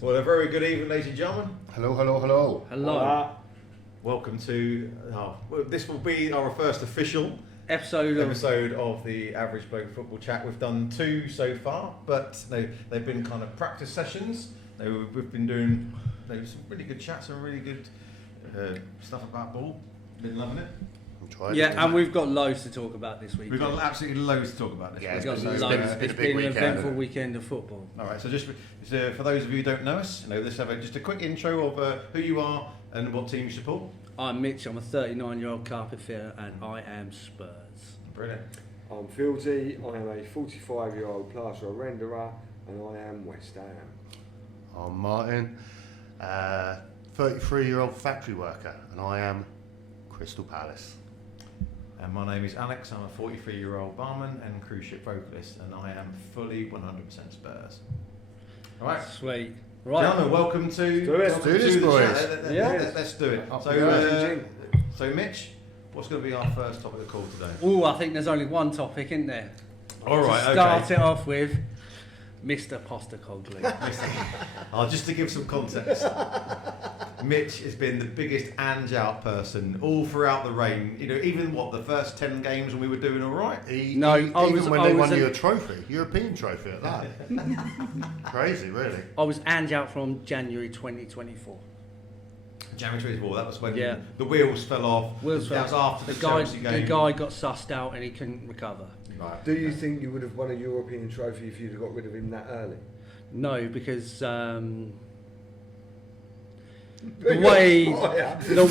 Well, a very good evening, ladies and gentlemen. Hello, hello, hello. Hello. Welcome to, this will be our first official Episode of the Average Bloke Football Chat. We've done 2 so far, but they've been kind of practice sessions. We've been doing some really good chats and really good stuff about ball. Been loving it. Yeah, and we've got loads to talk about this week. We've got absolutely loads to talk about this week. We've got It's loads. been a It's big been an weekend, eventful weekend of football. All right, so just for those of you who don't know us, let's have just a quick intro of who you are and what team you support. I'm Mitch, I'm a 39-year-old carpet fitter and I am Spurs. Brilliant. I'm Fieldsy, I am a 45-year-old plasterer renderer and I am West Ham. I'm Martyn, 33-year-old factory worker, and I am Crystal Palace. And my name is Alex, I'm a 43-year-old barman and cruise ship vocalist, and I am fully 100% Spurs. All right. Sweet. Right. Gentlemen, welcome to Let's do this, boys. Let's do it. So Mitch, what's going to be our first topic of call today? Oh, I think there's only one topic, isn't there? All right, to start it off with, Mr. Postecoglou. Just to give some context, Mitch has been the biggest Ange out person all throughout the reign. Even the first 10 games when we were doing all right. Even when they won you a trophy, European trophy at that. Crazy, really. I was Ange out from January 2024. January 24, that was when the wheels fell off. That was after the Chelsea game. The guy got sussed out and he couldn't recover. Right. Do you think you would have won a European trophy if you'd have got rid of him that early? No, because the that's great. I love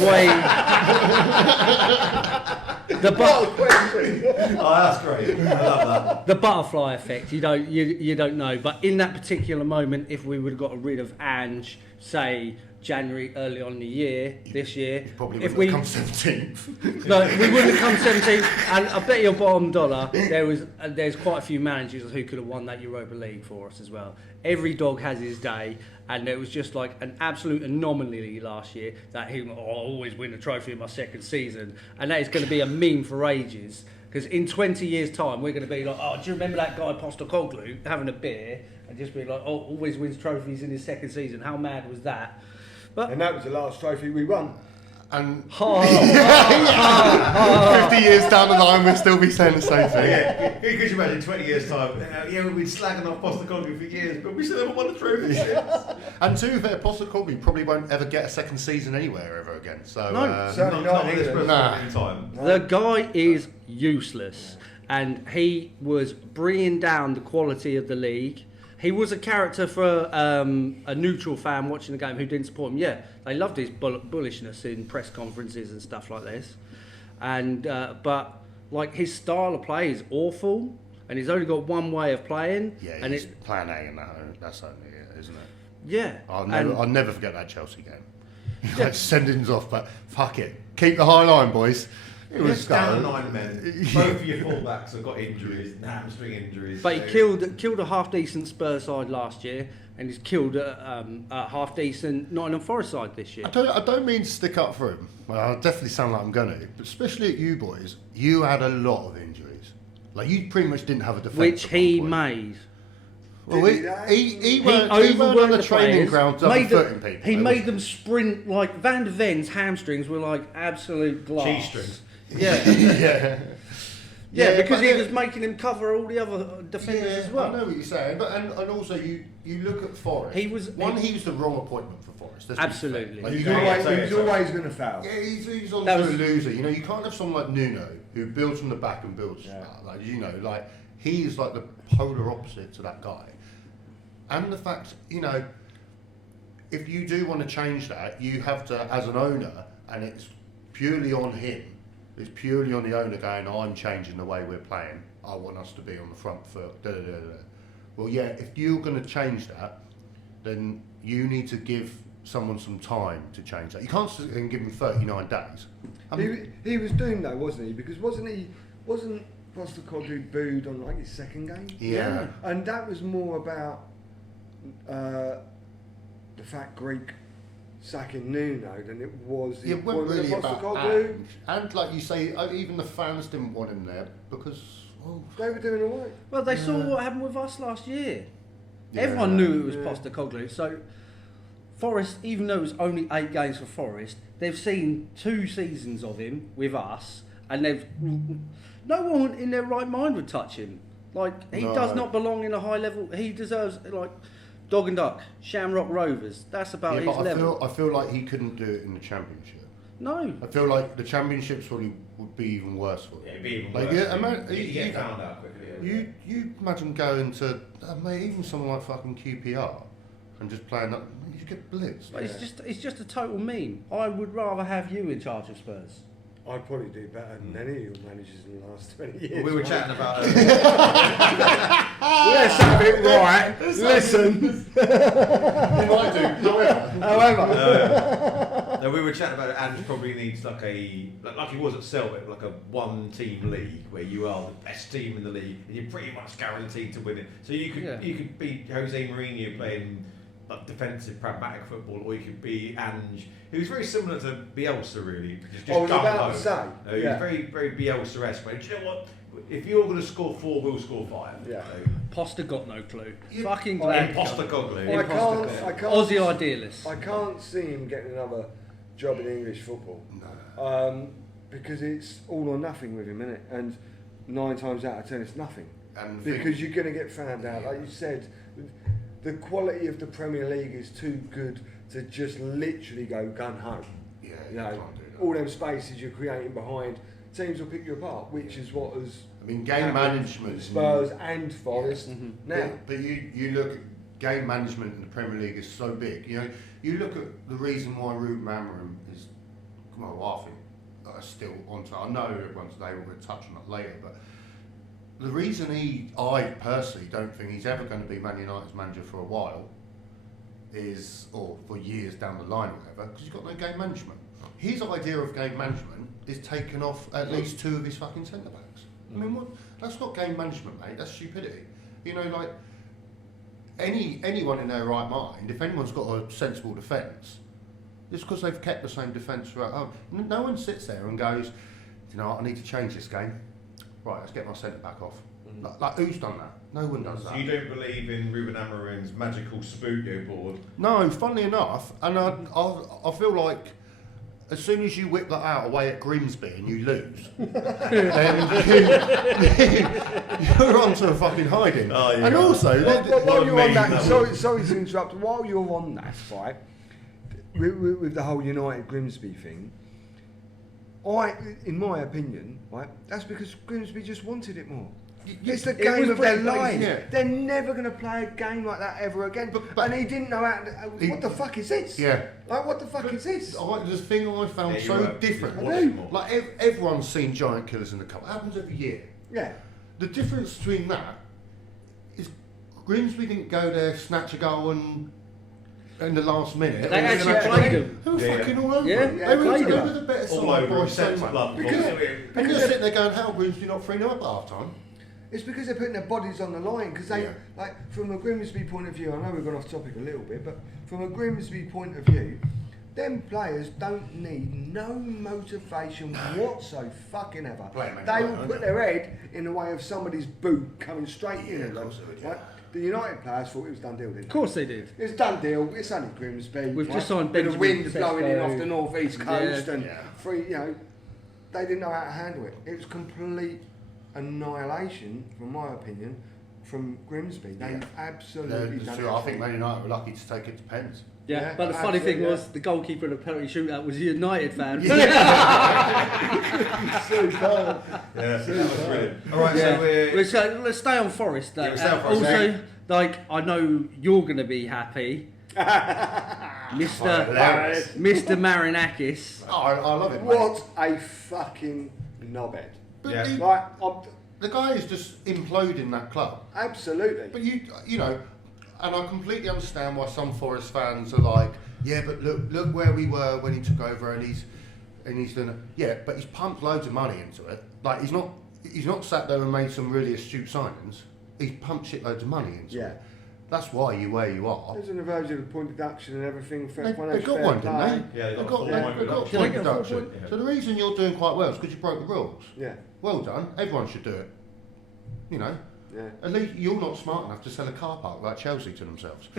that. The butterfly effect. You don't know, but in that particular moment, if we would have got rid of Ange, say January early on in the year, this year, Probably if wouldn't have come 17th. No, we wouldn't have come 17th, and I bet your bottom dollar there's quite a few managers who could have won that Europa League for us as well. Every dog has his day, and it was just like an absolute anomaly last year that I'll always win a trophy in my second season, and that is going to be a meme for ages. Because in 20 years' time, we're going to be like, oh, do you remember that guy Postecoglou having a beer and just be like, oh, always wins trophies in his second season? How mad was that? And that was the last trophy we won. And 50 years down the line, we'll still be saying the same thing. Yeah, could you imagine 20 years' time? We've been slagging off Postecoglou for years, but we still haven't won a trophy since. And to be fair, Postecoglou probably won't ever get a second season anywhere ever again. So certainly not in this England. time. The guy is useless, and he was bringing down the quality of the league. He was a character for a neutral fan watching the game who didn't support him. Yeah, they loved his bullishness in press conferences and stuff like this. And but like his style of play is awful, and he's only got one way of playing. Yeah, and it's plan A, and that's only it, isn't it? Yeah, I'll never forget that Chelsea game. Like sendings off, but fuck it, keep the high line, boys. It was down 9 men. Both of your fullbacks have got injuries, hamstring injuries. But he killed a half decent Spurs side last year, and he's killed a half decent Nottingham Forest side this year. I don't mean to stick up for him. Well, I definitely sound like I'm gonna, but especially at you boys, you had a lot of injuries. Like you pretty much didn't have a defence. Which he made. Well, he went on the training ground double-footing people. He made them sprint like Van der Ven's hamstrings were like absolute glass. Cheese strings. Yeah. Yeah, because he was making him cover all the other defenders as well. I know what you're saying, but and also you look at Forest. He was the wrong appointment for Forest. Absolutely. He was always going to foul. Yeah, he's on a loser. You can't have someone like Nuno who builds from the back and builds. Like he's like the polar opposite to that guy. And the fact, if you do want to change that, you have to, as an owner, and it's purely on him. It's purely on the owner going, I'm changing the way we're playing. I want us to be on the front foot. Well, yeah, if you're going to change that, then you need to give someone some time to change that. You can't sit and give him 39 days. He was doomed though, wasn't he? Because wasn't Postecoglou booed on like his second game? Yeah. And that was more about the fat Greek sacking Nuno than it was. It wasn't really about Ange. And like you say, even the fans didn't want him there because they were doing all right. Well, they saw what happened with us last year. Yeah. Everyone knew it was Postecoglou. So Forest, even though it was only 8 games for Forest, they've seen 2 seasons of him with us, and no one in their right mind would touch him. Like, he does not belong in a high level. He deserves, like, Dog and Duck, Shamrock Rovers. That's about his level. I feel like he couldn't do it in the Championship. No. I feel like the Championships probably would be even worse for him. Yeah, it'd be even Like, worse. you get found out quickly. You imagine going to, mate, even someone like fucking QPR and just playing that, you get blitzed. But it's just a total meme. I would rather have you in charge of Spurs. I'd probably do better than any of your managers in the last 20 years. Well, we were chatting about. Let's have it right. Listen. You might do, However. No, we were chatting about it. Ange probably needs like he was at Celtic, like a 1-team league where you are the best team in the league and you're pretty much guaranteed to win it. So you could be Jose Mourinho playing like defensive, pragmatic football, or you could be Ange, who's very similar to Bielsa, really. Just I was about to say. He's very, very Bielsa-esque. But do you know what? If you're going to score 4, we'll score 5. Yeah. Poster got no clue. You- Fucking glad. Imposter Goglu. I can't. Aussie idealist. I can't see him getting another job in English football. No. Because it's all or nothing with him, innit? And 9 times out of 10, it's nothing. And Because you're going to get found out. Like you said, the quality of the Premier League is too good to just literally go gun-ho. Yeah, You know, can't do that. all them spaces you're creating behind, teams will pick you apart, which is what has I mean, game management. Spurs and Forest now. But you look at game management in the Premier League is so big. You know, you look at the reason why Ruben Amorim is, well, I think that's still on top. I know everyone's today we're going to touch on that later, but the reason I personally don't think he's ever going to be Man United's manager for a while or for years down the line or whatever, because he's got no game management. His idea of game management is taking off at least 2 of his fucking centre backs. I mean, that's not game management, mate. That's stupidity. You know, like anyone in their right mind, if anyone's got a sensible defence, it's because they've kept the same defence throughout. No one sits there and goes, you know what, I need to change this game. Right, let's get my centre back off. Like who's done that? No one does that. So you don't believe in Ruben Amorim's magical Spookio board? No, funnily enough, and I feel like as soon as you whip that out away at Grimsby and you lose, then you're on to a fucking hiding. Oh, yeah. And also, While you're on that, meme. sorry to interrupt. While you're on that fight, with the whole United Grimsby thing, in my opinion, right, that's because Grimsby just wanted it more. It's the game of their lives. Yeah. They're never going to play a game like that ever again. But and he didn't know how to, what the fuck is this? Yeah. Like, what the fuck is this? The thing I found Yeah, so you're right. different, I know. like everyone's seen Giant Killers in the Cup. It happens every year. Yeah. The difference between that is Grimsby didn't go there, snatch a goal and in the last minute. They actually played them. They were Yeah. fucking all over Yeah, it. yeah, They were played they them. were the better All side over by him, so sets much. blood. Because- And you're sitting there going, how Grimsby not 3-0 at half time? It's because they're putting their bodies on the line. Because they, Yeah. like, from a Grimsby point of view, I know we've gone off topic a little bit, but from a Grimsby point of view, them players don't need no motivation whatsoever. Fucking ever. Play 'em, They mate, will don't put they? their head in the way of somebody's boot coming straight in. Yeah, at of them, course they would, yeah. right? The United players thought it was done deal, didn't Of they? course they did. It's done deal. It's only Grimsby. We've just signed With the Benjamin wind blowing in Sesko. off the northeast coast and Yeah. free. You know, they didn't know how to handle it. It was complete annihilation, from my opinion, from Grimsby. They absolutely done it. I think Man United were lucky to take it to pens. Yeah, Yeah, but the funny thing absolutely, was, the goalkeeper in the penalty shootout was a United fan. Superb. Yeah, that was brilliant. All right, Yeah. so we're. So let's stay on Forest. Though. Yeah, we'll stay on Forest, also, like, I know you're going to be happy, Hilarious. Mr. Marinakis. Oh, I love it. mate. What a fucking knobhead. But Yeah. Like, the guy is just imploding that club. absolutely. But you know, and I completely understand why some Forest fans are like, yeah, but look where we were when he took over, and he's done it. Yeah, but he's pumped loads of money into it. Like he's not sat there and made some really astute signings. He's pumped shitloads of money into Yeah. it. That's why you're where you are. There's an aversion of point deduction and everything. They got one, didn't they? Yeah, they got They a 4 point got reduction. point They got a 4 deduction. point- yeah. So the reason you're doing quite well is because you broke the rules. Yeah. Well done. Everyone should do it. You know. Yeah. At least you're not smart enough to sell a car park like Chelsea to themselves.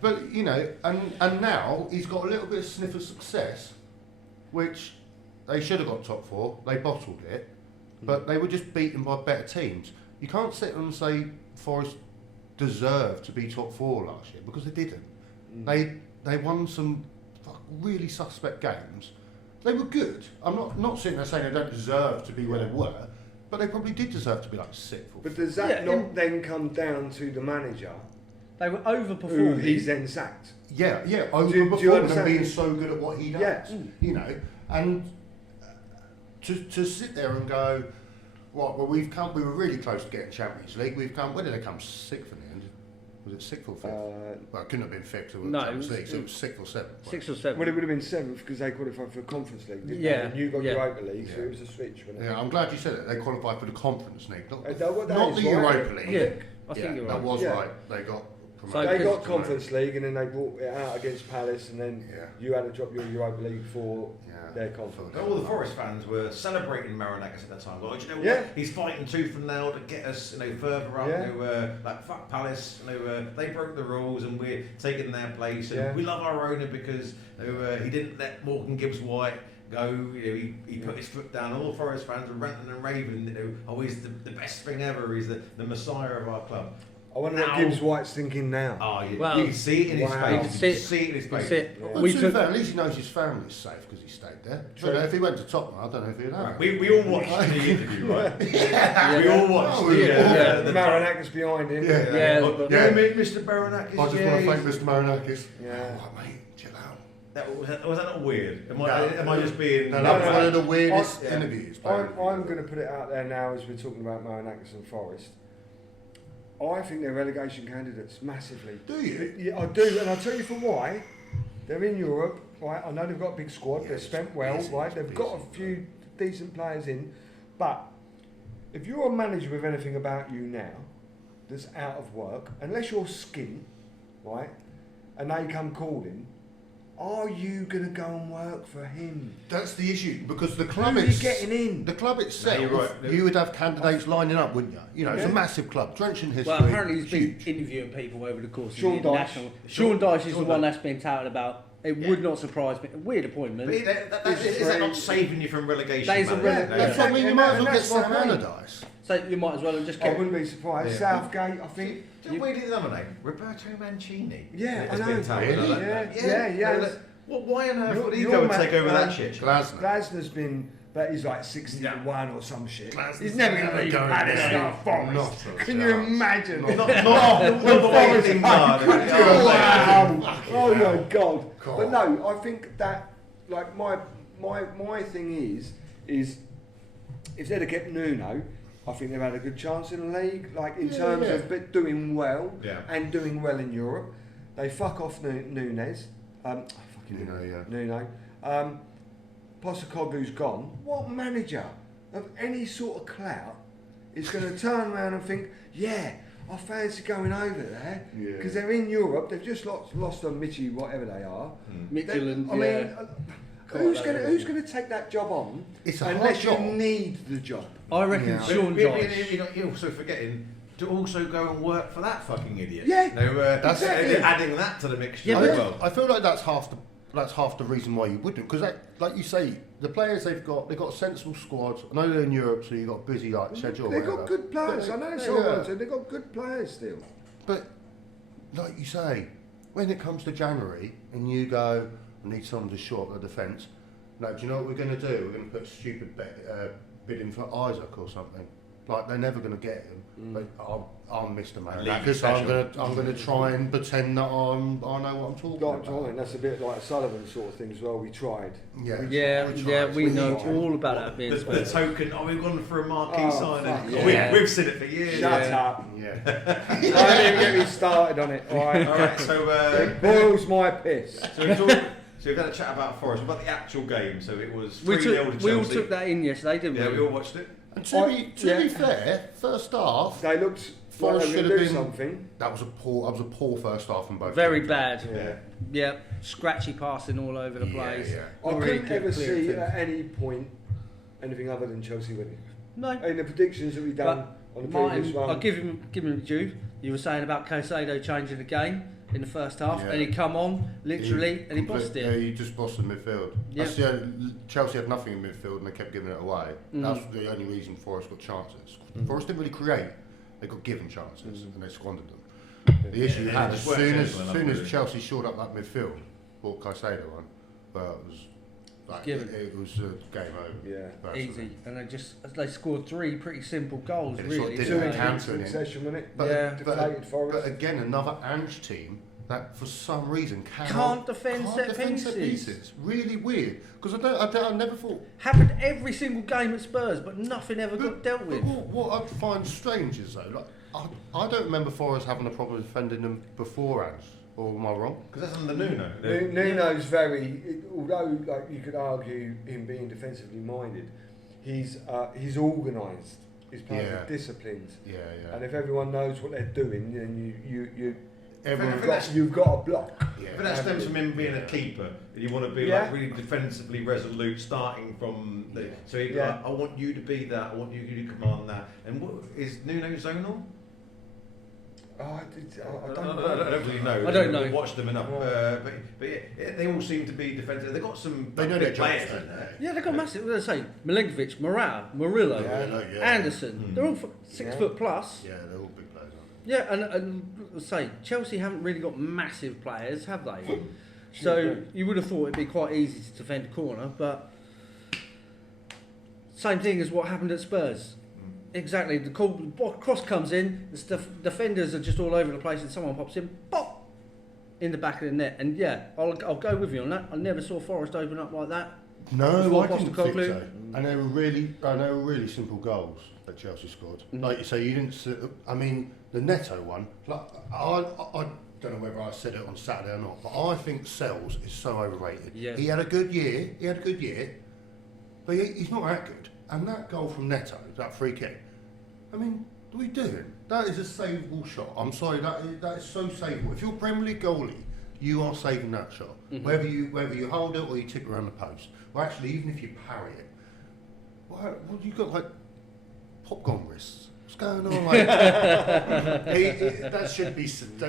But you know, and now he's got a little bit of sniff of success, which they should have got top 4. They bottled it, but they were just beaten by better teams. You can't sit and say Forest deserved to be top 4 last year because they didn't. They won some really suspect games. They were good. I'm not sitting there saying they don't deserve to be where they were, but they probably did deserve to be like 6th. But does that not then come down to the manager? They were Who overperforming. he's then sacked. Yeah, Do you overperforming and understand? being so good at what he does. Yeah. You know, and to sit there and go, right, well, we were really close to getting Champions League. Where did they come? 6th in the end? Was it 6th or 5th? Well, it couldn't have been 5th. No, Champions League, so it was 6th or 7th. 6 or 7. Well, it would have been 7th because they qualified for the Conference League, didn't Yeah. they? And you got Yeah. Europa League, so Yeah. it was a switch. Wasn't it? Yeah, I'm glad you said it. They qualified for the Conference League, not That the is Europa right. League. Yeah, I think Yeah, you're that right. was Yeah. right. They got So They promoted. got Conference League and then they brought it out against Palace, and then Yeah. you had to drop your Europa League for Yeah. their conference. All the Forest fans were celebrating Marinakis at that time. Like, you know what? Yeah. He's fighting tooth and nail to get us, further up. Yeah. Like fuck Palace. They broke the rules and we're taking their place. And Yeah. we love our owner because he didn't let Morgan Gibbs White go. He put his foot down. All the Forest fans were ranting and raving. He's the best thing ever. He's the messiah of our club. I wonder Now- what Gibbs White's thinking now. Oh, you Well, can see it in his wow. face. You You can can see see it in his That's face. it. Yeah. Well, We to be took, fair, at least he knows his family's safe because he stayed there. True. But if he went to Tottenham, I don't know if he'd have. We all watched the interview, right? Yeah. We all watched Oh, the yeah. Marinakis behind him. Yeah. Yeah, Oh, but- Yeah. Mr. Baranakis. I just want to thank Mr. Marinakis. Yeah. Oh, mate, chill out. Was that not weird? Am No. I just being? No, that was no. one of the weirdest Yeah. interviews. I'm going to put it out there now as we're talking about Marinakis and Forest. I think they're relegation candidates massively. Do you? Yeah, I do, and I'll tell you for why. They're in Europe, right? I know they've got a big squad. Yeah, They've it's spent well, busy, right? it's They've got a busy. few decent players in, but if you're a manager with anything about you now that's out of work, unless you're skin, right, and they come calling, are you going to go and work for him? That's the issue because the club Who are you is getting in? The club itself, No, you're right. you would have candidates lining up, wouldn't you? You know, it's a Yeah. massive club, drenched in history. well, apparently he's been huge. interviewing people over the course of Sean the international. Sean Dyche is the one that's been touted about. It would not surprise me. Weird appointment. But is that not saving you from relegation? That is a man? rele- No. That's what I mean. You And might that- as well and get that's what Sam I mean. Allardyce. So you might as well have just I kept. wouldn't be surprised. Yeah. Southgate, I think. Where did the other name? Roberto Mancini. Yeah, Has I been know. touted Really? like Yeah, that. yeah. Well, well, why on earth Your- would he your go and man- take over that man- shit? Glasner. Glasner's been, but he's like 61 or some shit. Glasner's He's never going to never leave going Palace there. to Forest. Not a Can you chance. imagine? Not- Not the way things are. Wow. Oh my God. God. But no, I think that, like, my thing is if they'd have kept Nuno, I think they've had a good chance in the league, like in terms of doing well Yeah. and doing well in Europe. They fuck off Nunes. Nuno. Postecoglou's gone. What manager of any sort of clout is going to turn around and think, yeah, I fancy going over there Yeah. because they're in Europe. They've just lost on Mitchy, whatever they are. Mitchell and I mean, who's going to take that job on It's a hard unless job. you need the job? I reckon Yeah. Sean Dyche. You're also forgetting to also go and work for that fucking idiot. Yeah, That's exactly. adding that to the mixture Yeah, as but- well. I feel like that's half the reason why you wouldn't, because like you say, the players they've got a sensible squad. I know they're in Europe, so you've got a busy schedule. They've whatever. got good players. I know it's Yeah. all right, so they've got good players still. But like you say, when it comes to January and you go, I need someone to shore up the defence. No, do you know what we're going to do? We're going to put stupid bidding for Isaac or something. Like they're never going to get him. But I'm Mr. Man League because I'm special. going to try and pretend that I know what I'm talking about. That's a bit like a Sullivan sort of thing as well. We tried. Yeah, we know tried. all about that being The spoken. token, we've gone for a marquee Oh, signing. fuck yeah. We've seen it for years. Shut Yeah. up. Yeah. Don't even get me started on it. All right. All right, so It boils my piss. so we've had a chat about Forest. What about the actual game? So it was 3-0 We to Chelsea. all took that in yesterday, didn't Yeah, we? we all watched it. And to be fair, first half They looked Forest like they should were have do been. something. That was a poor first half from both. Very teams. bad. Yeah. Yeah, scratchy passing all over the Yeah, place. yeah. I Not really couldn't ever clear see things. at any point anything other than Chelsea winning. No. In the predictions that we've done on the Martin, previous one. I'll give him due. You were saying about Caicedo changing the game in the first half, Yeah. and he come on literally and he bossed Yeah, it. he just bossed the midfield. Yeah. That's Chelsea had nothing in midfield and they kept giving it away. That's the only reason Forest got chances. Forest didn't really create; they got given chances and they squandered them. The issue Yeah, had just as weren't soon sensible enough, as Chelsea shored up that midfield, brought Caicedo on, well, it was like given. it was game over. Yeah. personally. Easy, and they scored 3 pretty simple goals. It Really, sort of didn't didn't make they? hands. Succession, wasn't it? But, Yeah. Deflated Forest. but again, another Ange team that for some reason Can't defend set pieces. Really weird. Because I never thought. Happened every single game at Spurs, but nothing ever got dealt with. What I find strange is though, like I don't remember Forest having a problem defending them before Ange. Or am I wrong? Because that's under Nuno. Nuno's although like you could argue him being defensively minded, he's organised. His players Yeah. are disciplined. Yeah, yeah. And if everyone knows what they're doing, then Everyone you've got a block. Yeah. But that stems from him being a keeper. You want to be Yeah. like really defensively resolute, starting from the. So he'd be Yeah. like, I want you to be that. I want you to command that. And what is Nuno zonal? Oh, I I don't don't know. really know. I don't know. We've watched them enough, Right. but yeah, they all seem to be defensive. They've got some They know big their jobs, players don't in there. Yeah, they've got massive. Let's say Milinkovic, Morata, Murillo, Yeah. Anderson. Mm. They're all 6 foot plus. Yeah, they're all big players, aren't Yeah, and say Chelsea haven't really got massive players, have they? So you would have thought it'd be quite easy to defend a corner, but same thing as what happened at Spurs. Exactly, the cross comes in, the defenders are just all over the place, and someone pops in, pop, in the back of the net. And yeah, I'll go with you on that. I never saw Forest open up like that. they? No, Before I didn't think Postecoglou. so. And they were really simple goals that Chelsea scored. Like you say, you didn't. I mean, the Neto one. Like I don't know whether I said it on Saturday or not, but I think Sells is so overrated. Yeah. He had a good year. But he's not that good. And that goal from Neto, that free kick. I mean, what are we doing? That is a savable shot. I'm sorry, that is so savable. If you're a Premier League goalie, you are saving that shot. Whether you hold it or you tip it around the post. Well, actually, even if you parry it, what you got like popcorn wrists? What's going on? Like, that should have been saved.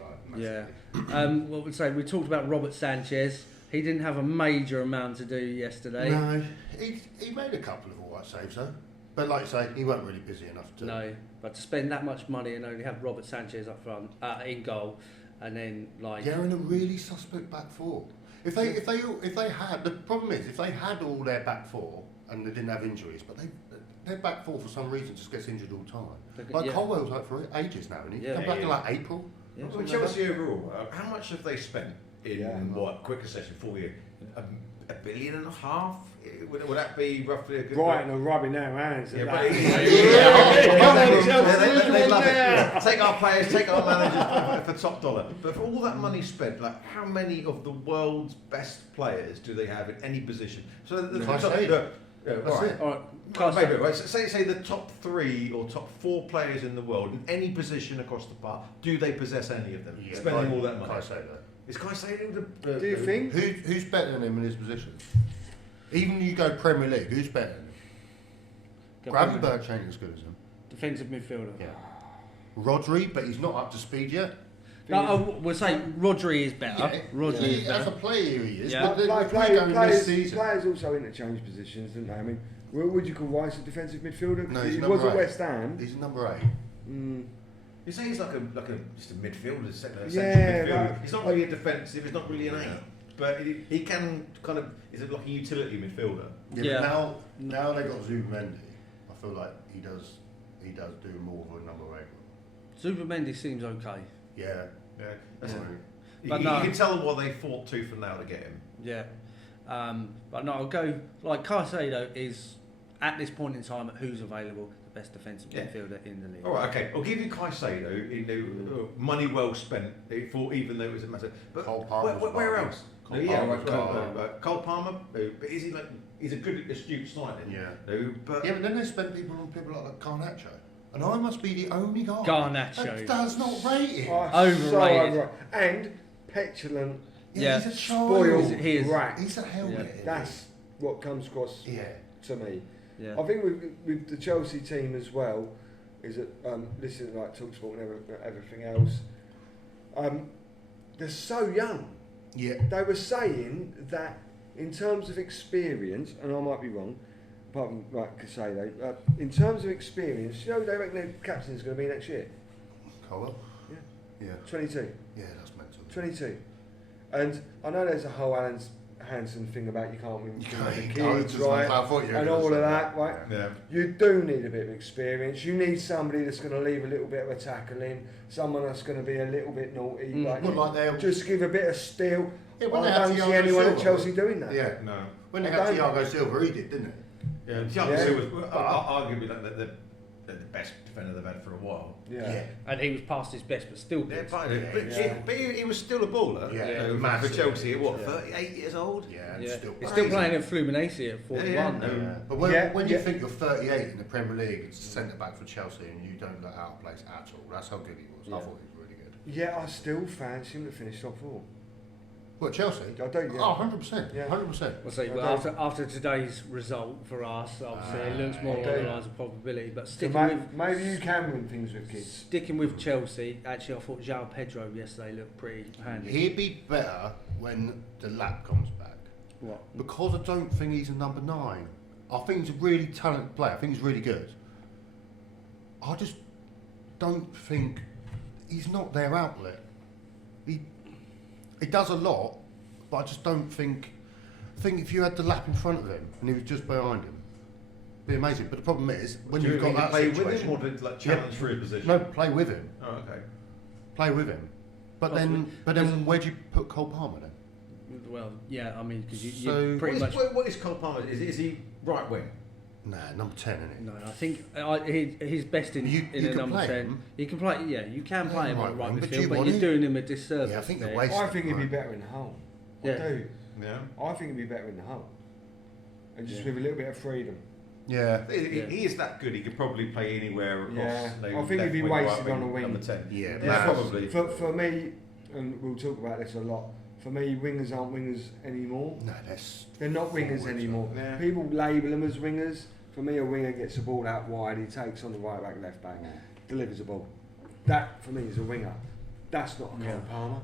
Like, Yeah. massively. What would say? We talked about Robert Sanchez. He didn't have a major amount to do yesterday. No, he made a couple of alright saves though. But like I say, he weren't really busy enough to. No, but to spend that much money and only have Robert Sanchez up front in goal, and then like They're in a really suspect back four. If they had, the problem is if they had all their back four and they didn't have injuries, but their back four for some reason just gets injured all the time. Like yeah. Colwell's like for ages now, and he Yeah. come back in like April. Yeah. Well, Chelsea overall, how much have they spent in quicker session 4 years? $1.5 billion? Would that be roughly a good? Brighton are rubbing their hands. At Yeah, that. but they love it. Take our players, take our managers for top dollar. But for all that money spent, like how many of the world's best players do they have in any position? So the Can I top, say? all That's right. it. all right, Maybe, right. So say the top 3 or top 4 players in the world in any position across the park. Do they possess any of them? Yeah, Spending all that money. Can I say that? Is Caicedo the? Do you think? Who's better than him in his position? Even you go Premier League, who's better than him? Gravenberch ain't as good as him. defensive midfielder. Yeah. Rodri, but he's not up to speed yet. No, I would say Rodri is better. Rodri is as a better. player he is. Yeah. But if we're going this season, Players also interchange positions, don't they? I mean, would you call Rice a defensive midfielder? No, He he's was number at 8. West Ham. He's number 8. You say he's like a just a midfielder, central Yeah, midfielder. right. He's not really a defensive. He's not really an 8, but he can kind of. He's like a utility midfielder. Yeah. But now they got Zubimendi. I feel like he does do more of a number 8. Zubimendi seems okay. Yeah. Yeah, But you no. can tell why they fought tooth and nail to get him. Yeah. But no, I'll go like Caicedo is at this point in time at who's available the best defensive midfielder in the league. All right, okay. I'll give you Caicedo. Money well spent. For even though it was a matter. But Cole Palmer's where bargain. else? Cole Yeah, Palmer's right, bargain. Cole Palmer. But is he like? He's a good astute signing. Yeah. But Yeah, but then they spend people on people like Garnacho. And I must be the only guy Garnacho. that does not rate him. Overrated. And petulant, Yeah. He's a child. spoiled He is. rat. He's a helmet. That's what comes across Yeah. to me. Yeah. I think with the Chelsea team as well, is that listening to like TalkSport and everything else, they're so young. Yeah. They were saying that in terms of experience, and I might be wrong, apart from like Casado, in terms of experience, you know, they reckon their captain's going to be next year. Cole? Yeah. Yeah. 22. Yeah, that's mental. 22. And I know there's a whole Alan Hansen thing about you can't win with the kids, right? right? I thought you were And gonna all say of that, right? Yeah. You do need a bit of experience. You need somebody that's going to leave a little bit of a tackle in, someone that's going to be a little bit naughty, like, Well, like they'll just give a bit of steel. Yeah, when they I had don't see Thiago anyone at Silva. Chelsea doing that. Yeah. No. When they I had don't- Thiago Silva, he did, didn't he? Yeah. Thiago Silva was arguably like the best defender they've had for a while. Yeah. And he was past his best, but still Yeah, good. but he was still a baller. Yeah, You know, for massive. Chelsea at what, Yeah. 38 years old? Yeah, and Yeah. still He's crazy. still playing at Fluminense at 41. Yeah. Yeah. But when, Yeah, when you yeah. think you're 38 in the Premier League as a centre back for Chelsea and you don't look out of place at all, that's how good he was. Yeah. I thought he was really good. Yeah, I still fancy him to finish top four. What, Chelsea? I do, yeah. Oh, 100%. Yeah. 100%. Well, see, I don't- after today's result for us, obviously it looks more I along the don't- lines of probability. But So sticking maybe you can win things with with kids. sticking with Chelsea, actually I thought João Pedro yesterday looked pretty handy. He'd be better when the lap comes back. What? Because I don't think he's a number 9. I think he's a really talented player. I think he's really good. I just don't think he's not their outlet. He does a lot, but I just don't think. I think if you had the lap in front of him and he was just behind him, it'd be amazing. But the problem is when Do you you've got mean that play situation, with him or to like challenge for his position? no, play with him. Oh, okay. Play with him. But Possibly. then where do you put Cole Palmer then? Well, yeah, I mean, because you So- pretty much. What is Cole Palmer? Is he right wing? Nah, number 10, isn't it? No, I think he's best in You a can number play 10. him. You can play, yeah, you can play him right on right wing, but midfield, you but want you're him? doing him a disservice. Yeah, I think the there. waste- I think he'd be Right. better in the hole. Yeah. I do. Yeah. I think he'd be better in the hole. And just Yeah. with a little bit of freedom. Yeah. He is that good. He could probably play anywhere across. Yeah. you know, I think he'd left be wing, wasted right on a wing. Number 10. Yeah, Yeah, massive. probably. For me, and we'll talk about this a lot, for me, wingers aren't wingers anymore. No, that's. They're not wingers forwards, anymore. Yeah. People label them as wingers. For me, a winger gets the ball out wide, he takes on the right back, left back, delivers the ball. That, for me, is a winger. That's not a Cole Palmer.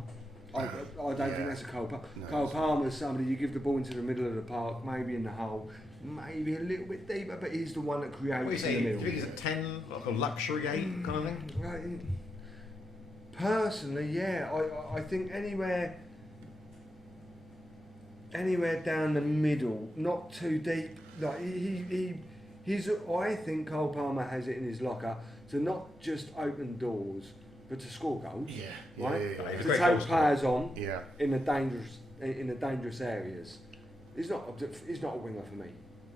I don't Yeah. think that's a Cole Palmer. No, Cole it's- Palmer is somebody you give the ball into the middle of the park, maybe in the hole, maybe a little bit deeper, but he's the one that What do you creates in say? the Do you middle. think he's a 10, like a luxury 8 kind of thing? Right. Personally, yeah, I think anywhere down the middle, not too deep. Like he's. I think Cole Palmer has it in his locker to not just open doors, but to score goals. Yeah. Right? Yeah, yeah, He's a To great take goal scorer. players on yeah. in the dangerous areas. He's not a winger for me.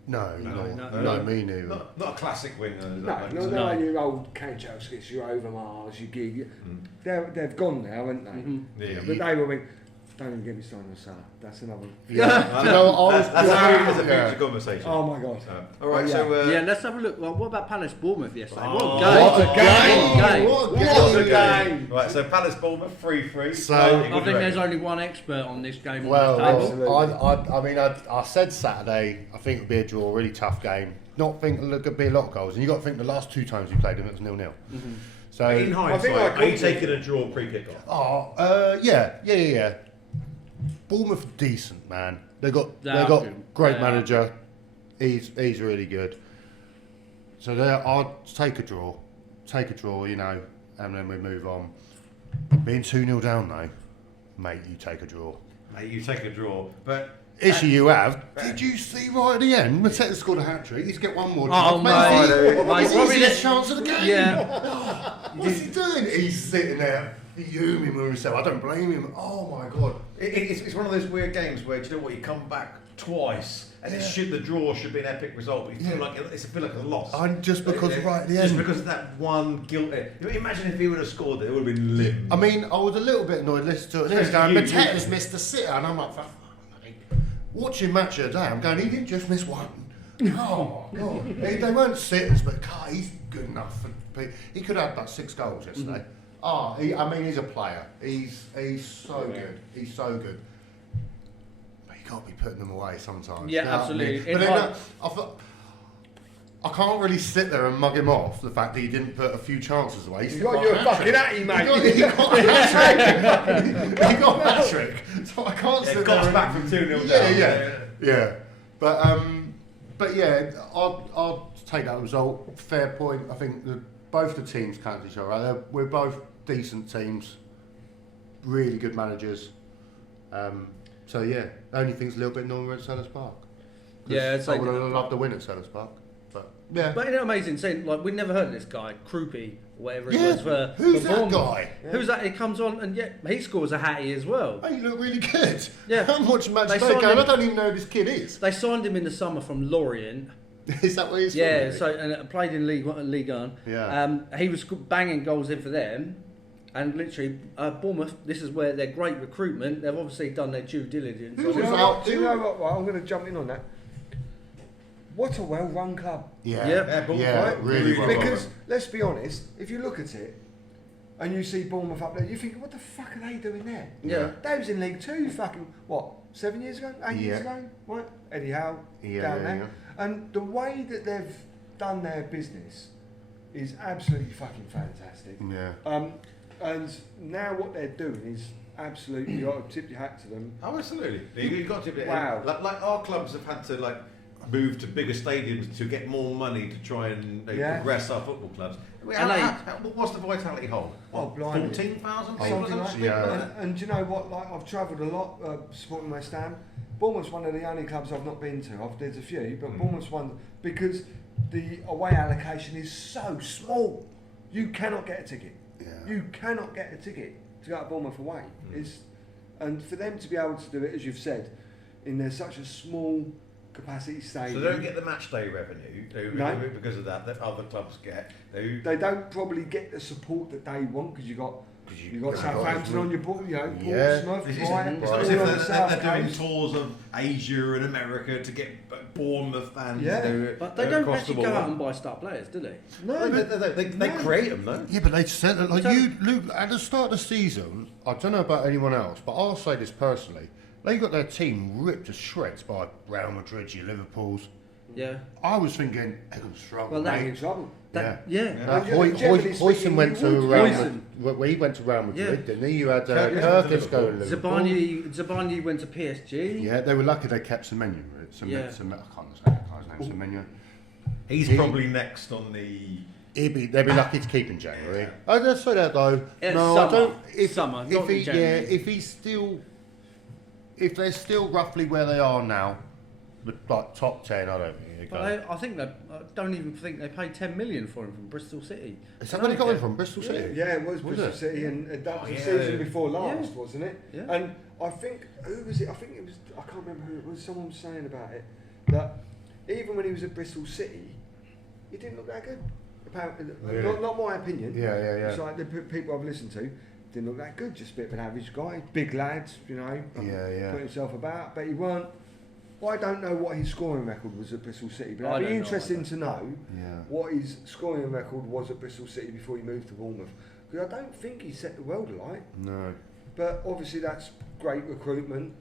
No, No, no, me neither. Not a classic winger. No, no. no, your old Kane-Chelsea, your Overmars, your Gig. They've gone now, haven't they? Mhm. Yeah. But they were wing. Don't even get me started on Salah. That's another. Yeah. Do you know what I was? That's a Yeah. future conversation. Oh my god. All right, Yeah. so Yeah, let's have a look. Well, what about Palace Bournemouth yesterday? Oh, What a game! what a game! What a game! What a What a game! game! right, so Palace Bournemouth 3-3. So- I think there's only one expert on this game Well, on this table. Absolutely. I said Saturday. I think it'll be a draw, really tough game. Not think it'll be a lot of goals, and you got to think the last 2 times we played them it was 0-0. So in hindsight, think I are you called taking a draw pre-kickoff? yeah. Bournemouth decent, man. They got are got good. great They are manager. He's really good. So I'd take a draw, you know, and then we move on. Being 2-0 down though, mate, you take a draw. Mate, you take a draw, but Issue you have. Did you see right at the end? Mateta scored a hat-trick. He's get one more. Oh, chance. mate. It's Probably his the- chance of the game. Yeah. What's he doing? He's sitting there fuming with himself. I don't blame him. Oh my god. it's one of those weird games where, do you know what, you come back twice and the draw should be an epic result, but you feel like it's a loss. And just because right at the Just end. because of that one guilt. Imagine if he would have scored it, it would have been lit. I mean, I was a little bit annoyed listening to it. And he was going, You- Mateta's missed a sitter. And I'm like, for fuck's sake. Watching match of the day, I'm going, he didn't just miss one. Oh, God. They weren't sitters, but God, he's good enough. He could have about 6 goals yesterday. He's a player. He's so good. He's so good. But you can't be putting them away sometimes. Yeah, You know what I absolutely. mean? In But then, my- I thought, I can't really sit there and mug him off the fact that he didn't put a few chances away. You got your fucking atty, mate. He got a hat-trick. He got a hat-trick. So I can't sit there. Got us and- back from 2-0 Yeah, down. yeah. But yeah, I'll take that result. Fair point. I think both the teams cancel each other out. We're both decent teams, really good managers. So yeah, the only thing's a little bit annoying at Sellers Park. Yeah, it's I like, would have loved to win at Sellers Park, but yeah. but isn't it amazing saying, like, we'd never heard of this guy, Krupi, or whatever it Yeah, was for who's for that Bournemouth. guy? Who's that? He comes on and he scores a hattie as well. Hey, you look really good. Yeah. I'm watching match They today signed going, him- I don't even know who this kid is. They signed him in the summer from Lorient. Is that where he's Yeah, from? so and played in League 1. Yeah. He was banging goals in for them, and literally Bournemouth. This is where their great recruitment. They've obviously done their due diligence. Who on was it. out Do you too? know what? Right, I'm going to jump in on that. What a well-run club. Yeah, Yeah, yeah, right? really well. Because let's be honest, if you look at it and you see Bournemouth up there, you think, what the fuck are they doing there? Yeah. They was in League Two, fucking what, 7 years ago, 8 years Yeah. ago, right? Eddie Howe Yeah, down yeah, there, and the way that they've done their business is absolutely fucking fantastic. Yeah. And now what they're doing is absolutely, you got to tip your hat to them. Oh, absolutely. You've got to. Wow. Like our clubs have had to move to bigger stadiums to get more money to try and progress our football clubs. What's the Vitality hold? Oh, blimey. 14,000? Something like Yeah. that. And do you know what? Like, I've travelled a lot supporting West Ham. Bournemouth's one of the only clubs I've not been to. There's a few, but Bournemouth's one because the away allocation is so small. You cannot get a ticket. Yeah. You cannot get a ticket to go to Bournemouth away. And for them to be able to do it, as you've said, in such a small capacity stadium. So they don't get the match day revenue No. because of that other clubs get. They don't probably get the support that they want because you've got Southampton on your board, Yeah. Portsmouth, It's Brighton, not all as on if the South they're doing Coast. tours of Asia and America to get Bournemouth fans. Yeah. But they don't across actually the go board. out and buy star players, do they? No, They create them, though. Yeah, but they said that, So- Luke, at the start of the season, I don't know about anyone else, but I'll say this personally, they got their team ripped to shreds by Real Madrid, your Liverpools. Yeah. I was thinking, they're going to struggle, Well, they're mate. in trouble. Yeah. And generally Hoyson speaking, went you to would. Real Hoyson. Madrid. He went to Real Madrid, Yeah. didn't he? You had Kirkis Kirkis went to going to Liverpool. Zabani went to PSG. Yeah, they were lucky they kept Semenyo. Yeah. I can't say that guy's name, Semenyo. He's probably next on the. They'd be lucky to keep in January. I just say that though. Yeah, no, summer. I don't. Summer, if not he, in January. if they're still roughly where they are now, like top 10, I don't think. But I think I don't even think they paid 10 million for him from Bristol City. Is that where they got him from? Bristol City? Yeah, it was Was Bristol it? City, and that was the yeah. season before last, Yeah. wasn't it? Yeah. And I think, who was it? I think it was, I can't remember who it was, someone was saying about it, that even when he was at Bristol City, he didn't look that good. Apparently, Really? not my opinion. Yeah. It's like the people I've listened to, didn't look that good, just a bit of an average guy, big lad, Yeah. put himself about, but he weren't. I don't know what his scoring record was at Bristol City, but I it'd be don't know interesting either. to know Yeah. what his scoring record was at Bristol City before he moved to Bournemouth. Because I don't think he set the world alight, No. but obviously that's great recruitment.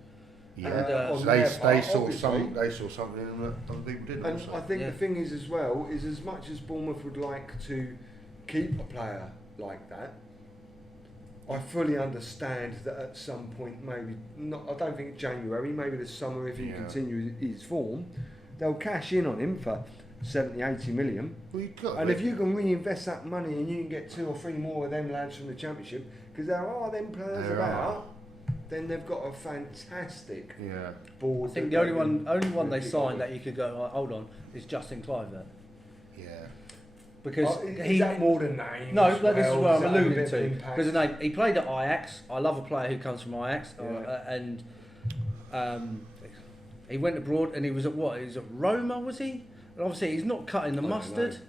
Yeah. on So their they part, saw obviously. they saw something in them that other people didn't. And also. I think Yeah. the thing is as well, is as much as Bournemouth would like to keep a player like that, I fully understand that at some point, maybe not. I don't think January, maybe this summer, if he Yeah. continues his form, they'll cash in on him for 70, 80 million. Well, you got And if you can reinvest that money and you can get 2 or 3 more of them lads from the Championship, because there are them players There about, then they've got a fantastic yeah. board. I think that the they only can one they pick signed on. that you could go, hold on, is Justin Kluivert. Yeah. Because Is that more than names? No, but this is what I'm Is that a alluding bit of to. impact? Because he played at Ajax. I love a player who comes from Ajax. Yeah. And he went abroad and he was at what? He was at Roma, was he? And obviously he's not cutting the don't mustard. know.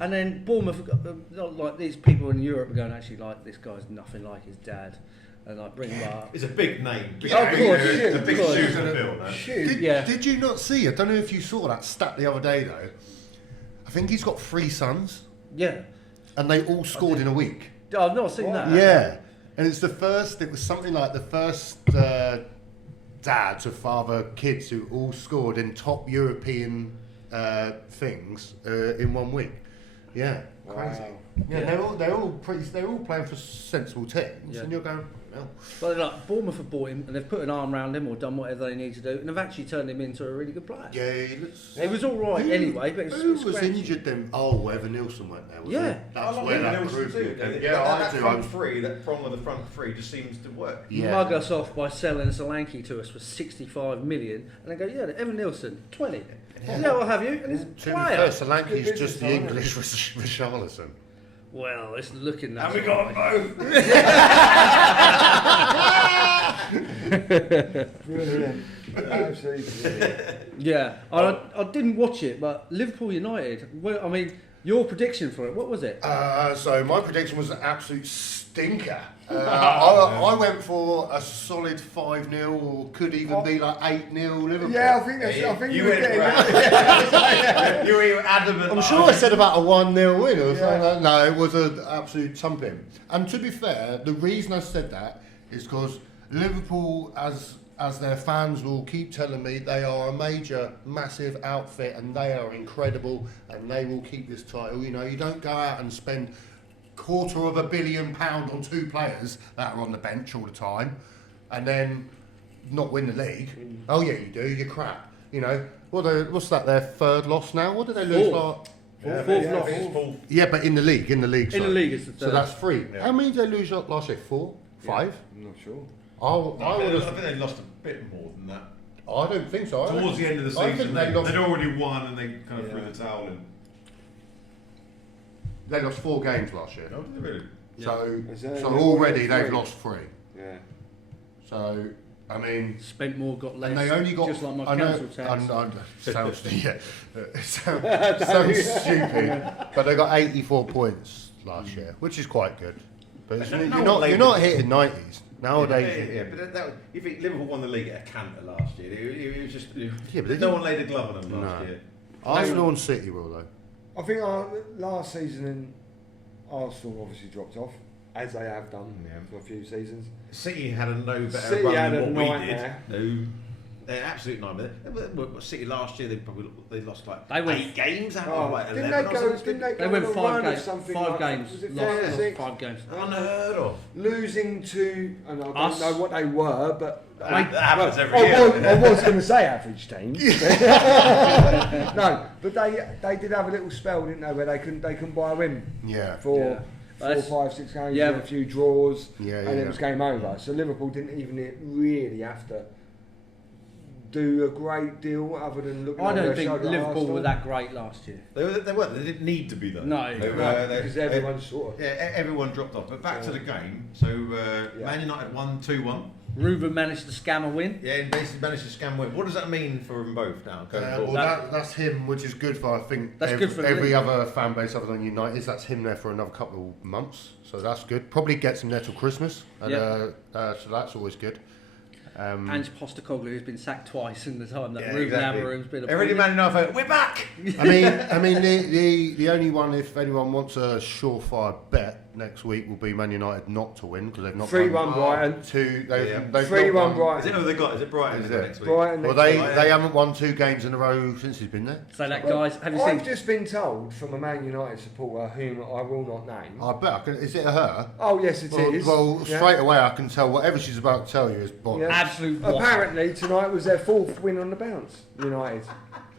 And then Bournemouth, like these people in Europe are going, actually, like, this guy's nothing like his dad. And I bring him up. It's a big name. Big Of course, it's a big of course. shoe to fill. No? Shoot. Did you not see? I don't know if you saw that stat the other day though. I think he's got 3 sons, Yeah. and they all scored in a week. I've not seen that. Yeah, and it's the first. It was something like the first dad to father kids who all scored in top European things in 1 week. Yeah, crazy. Wow. Yeah, they're all playing for sensible teams, and you're going, well. But like Bournemouth have bought him and they've put an arm around him or done whatever they need to do, and they've actually turned him into a really good player. Yeah, It was all right anyway, but who it's was scratchy. injured then? Oh, Evan Nielsen went there. Yeah. He? That's where that proved it. Yeah, that I front do. three, that prong of the front three, just seems to work. Yeah. Mug us off by selling Solanke to us for 65 million, and they go, yeah, Evan Nielsen, 20. Yeah, I'll have you, and he's a To be player. fair, Solanke's Good just the business, English Richarlison. Well, it's looking that. And we got them both. Brilliant. Absolutely brilliant. Yeah, I didn't watch it, but Liverpool United. Well, I mean, your prediction for it, what was it? So my prediction was an absolute stinker. I went for a solid 5-0, or could even be like 8-0 Liverpool. Yeah, I think that's. I think You you were went getting right. that. You were adamant. I'm sure I said about a 1-0 win or something. Yeah. Like that. No, it was an absolute thumping. And to be fair, the reason I said that is because Liverpool, as their fans will keep telling me, they are a major, massive outfit and they are incredible and they will keep this title. You know, you don't go out and spend £250 million on 2 players that are on the bench all the time and then not win the league. Oh yeah, you do. You're crap. You know, what's that? Their 3rd loss now. What did they lose? Fourth. Fourth loss. Yeah, but in the league. In the league, it's the So third. that's 3. Yeah. How many did they lose last year? 4? 5? I'm not sure. I think they lost a bit more than that. I don't think so. Towards the end of the I season, think they lost. they'd already won and they kind of Yeah. threw the towel in. They lost 4 games last year. No, did they really? So, Is that- so already they've lost 3. Yeah. So, I mean, Spent more, got less. and they only got. just like my I know, council tax. sounds sounds stupid, but they got 84 points last year, which is quite good. But it's, No, you're not hitting 90s nowadays. Yeah, but that was, you think Liverpool won the league at a canter last year? It was just Yeah, but they no didn't- one laid a glove on them last No. year. Arsenal and City will though. I think last season, Arsenal obviously dropped off, as they have done for a few seasons. City had a no better City run had than a what nightmare. we did. No, they're absolute nightmare. City last year they lost like They went- 8 games out Oh, of like 11 didn't they or go? something. Didn't they go They went on a 5 run of games. something 5 like, games. Was it Lost 5-6? 5 games. Unheard of. Losing to, and I don't Us. know what they were, but That happens every I year. was going to say average team. No, but they did have a little spell, didn't they, where they couldn't buy a win Yeah. for Yeah. 4, That's- 5, 6 games, Yeah. and a few draws, Yeah, and yeah. it was game over. So Liverpool didn't even really have to do a great deal other than looking I over don't their think shoulder at Liverpool Arsenal. were that great last year. They weren't. They didn't need to be though. No. They were, No, they- because everyone sort of. Yeah, everyone dropped off. But back to the game. So Man United won 2-1. Ruben managed to scam a win. Yeah, and basically managed to scam win. What does that mean for them both now? Going Well, forward? that's him, which is good for I think That's good for the every league. other fan base other than United. That's him there for another couple of months, so that's good. Probably gets him there till Christmas, and so that's always good. Ange Postecoglou has been sacked twice in the time that Yeah, Ruben exactly. Amorim's been Every appointed. Man United, we're back. I mean, the only one, if anyone wants a surefire bet next week, will be Man United not to win because they've not 3-1 won Brighton. they've 3-1 not won- Brighton. Is it who they got? Is it Brighton Is is it it? next week? Brighton Well, next they week. haven't won 2 games in a row since he's been there. So that Well, guys, have you I've seen? just been told from a Man United supporter whom I will not name. I bet. Is it her? Oh yes, it is. Well, Yeah. straight away I can tell whatever she's about to tell you is bollocks. Yeah. Absolute waffle. Apparently tonight was their 4th win on the bounce. United.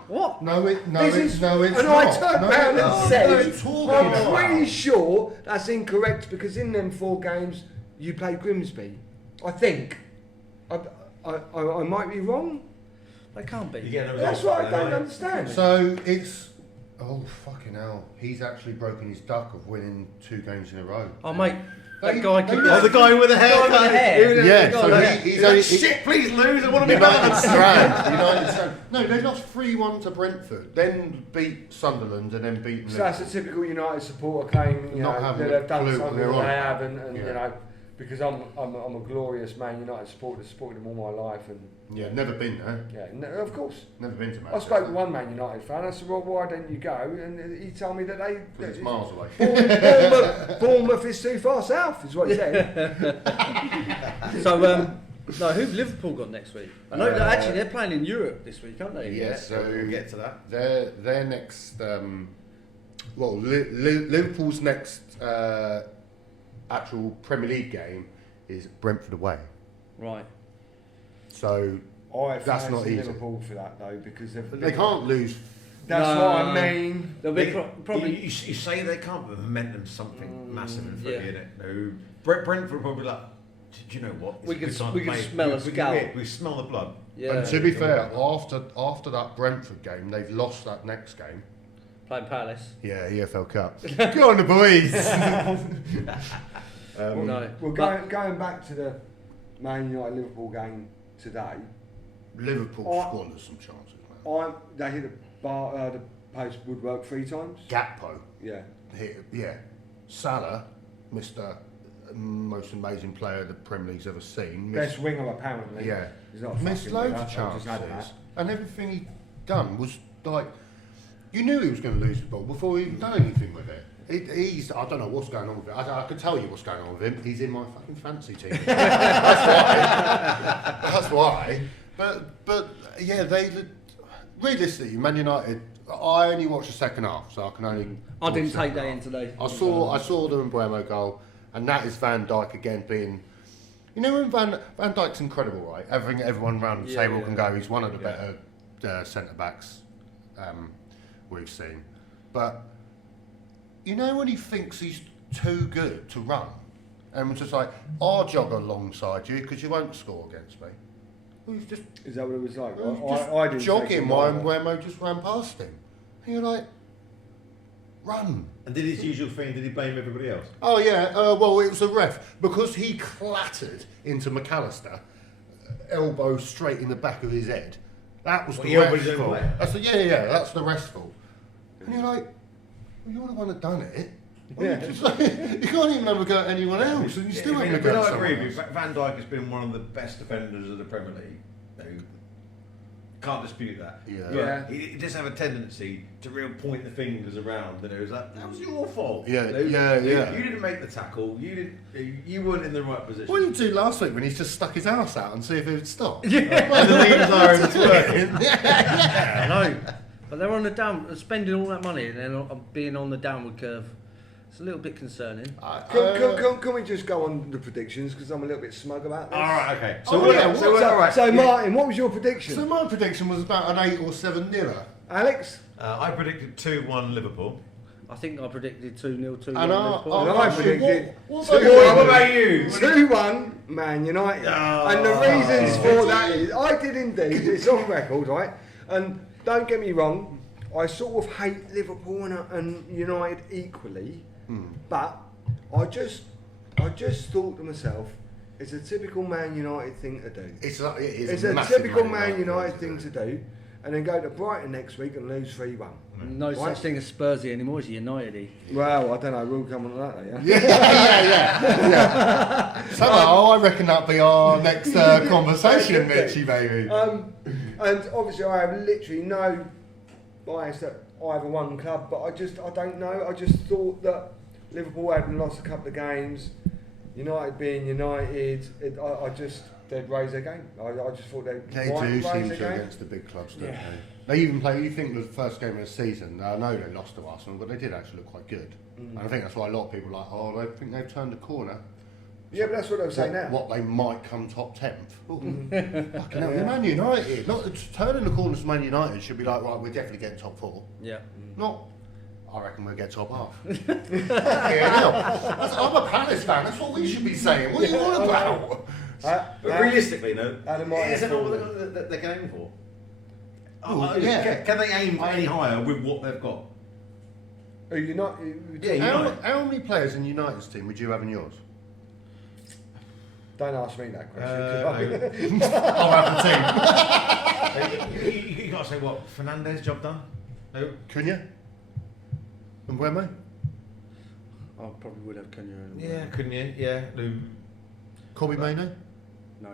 What? No, it's And not. I turned round and What said, are you talking I'm about? pretty sure that's incorrect because in them 4 games you played Grimsby. I think. I might be wrong. They can't be. You get a That's result what I then, don't aren't understand. So it's fucking hell! He's actually broken his duck of winning 2 games in a row. Oh mate, that They- guy they- could you? Oh, the guy with the haircut. hair. Yeah, the so guy with he's Like, only shit, please lose. I want to be United balanced. strand. United strand. No, they lost 3-1 to Brentford, then beat Sunderland, and then beat. So that's a typical United supporter claim, you Not know, having that a they've done clue what something they're that on. they haven't, and Yeah. you know, because I'm a glorious Man United supporter, supported them all my life, and Yeah, never been there. yeah, no, of course. Never been to I Manchester. spoke to one Man United fan. I said, "Well, why don't you go?" And he told me that Because it's miles away. Bournemouth is too far south, is what he said. So No, who've Liverpool got next week? I know that actually they're playing in Europe this week, aren't they? Yeah, so we'll get to that. Their next, Liverpool's next actual Premier League game is Brentford away. Right. So I that's not easy. Liverpool for that though because They can't lose. That's No. what I mean. They'll be probably. You say they can't, but momentum's something massive in footy, yeah. isn't it? No, Brentford probably like. Do you know what? It's We a could- good time we to could play. smell a scalp. We smell the blood. Yeah. And to be fair, after that Brentford game, they've lost that next game. Playing Palace. Yeah, EFL Cup. Go on the boys. No. Well, going back to the Man United Liverpool game today, Liverpool squanders some chances, man. they hit the post woodwork 3 times. Gakpo Yeah. hit, yeah. Salah, Mr. Most amazing player the Premier League's ever seen. Best winger apparently. Yeah. He's not a Missed fucking loads winger, of I'll just add that. chances. And everything he done was like, you knew he was going to lose the ball before he even done anything with it. I don't know what's going on with it. I can tell you what's going on with him. He's in my fucking fantasy team. That's why. But yeah, realistically, Man United. I only watched the second half, so I can only. I didn't watch take the that second in half. today. I saw the Mbeumo goal, and that is Van Dijk again being. You know when Van Dijk's incredible, right? Everyone around the table can go. He's one of the better centre backs we've seen, but. You know when he thinks he's too good to run, and was just like, I'll jog alongside you because you won't score against me. Well, he's just Is that what it was like? I didn't jog him while take Mbeumo just ran past him. And you're like, run. And did his usual thing? Did he blame everybody else? Oh yeah, well it was the ref because he clattered into McAllister, elbow straight in the back of his head. That was the ref's fault. That's that's the ref's fault. And you're like. Well, you're the one that done it. Yeah. You can't even have a go at anyone else, and you still have a go at I someone agree with else. you. Van Dijk has been one of the best defenders of the Premier League. No, can't dispute that. Yeah. But he does have a tendency to real point the fingers around, and it was like, that was your fault. Yeah, No, yeah. You didn't make the tackle. You weren't in the right position. What did you do last week when he's just stuck his ass out and see if it would stop? And the leaders are in twerking. I know. But they're on the spending all that money and then being on the downward curve. It's a little bit concerning. Can we just go on the predictions because I'm a little bit smug about this? All right, okay. So Martin, what was your prediction? So my prediction was about an 8 or 7 niller. Alex? I predicted 2-1 Liverpool. I think I predicted 2-0 to And Liverpool. I predicted what 2-1. What about you? 2-1 Man United. And the reasons for that is, I did indeed, it's on record, right? And don't get me wrong, I sort of hate Liverpool and United equally, but I just thought to myself, it's a typical Man United thing to do. It's a typical Man United thing to do, and then go to Brighton next week and lose 3-1. No such thing as Spursy anymore, it's United-y. Well, I don't know, we'll come on to that, Yeah. Somehow I reckon that'll be our next conversation, Mitchy baby. And obviously I have literally no bias at either one club, but I don't know. I just thought that Liverpool hadn't lost a couple of games. United being United, they'd raise their game. I just thought they'd They do raise seem their to game. against the big clubs, don't they? They even play. You think the first game of the season? I know they lost to Arsenal, but they did actually look quite good. And I think that's why a lot of people are like, oh, they think they've turned the corner. Yeah, but that's what I'm saying now. What they might come top 10th. Fucking hell, Man United. Not turning the corner to Man United should be like, right, we're definitely getting top 4. Yeah. Not. I reckon we'll get top half. I'm a Palace fan. That's what we should be saying. What are you on about? But realistically, no, Adam might isn't have all fallen. that they're going for? Yeah. Can they aim any higher with what they've got? Are you not? How many players in United's team would you have in yours? Don't ask me that question. I'll have the team. You got to say what? Fernandez job done? No. Cunha? And Mbeumo? I probably would have Cunha in. Yeah, couldn't you? Yeah. No. Kobe Mainoo? No.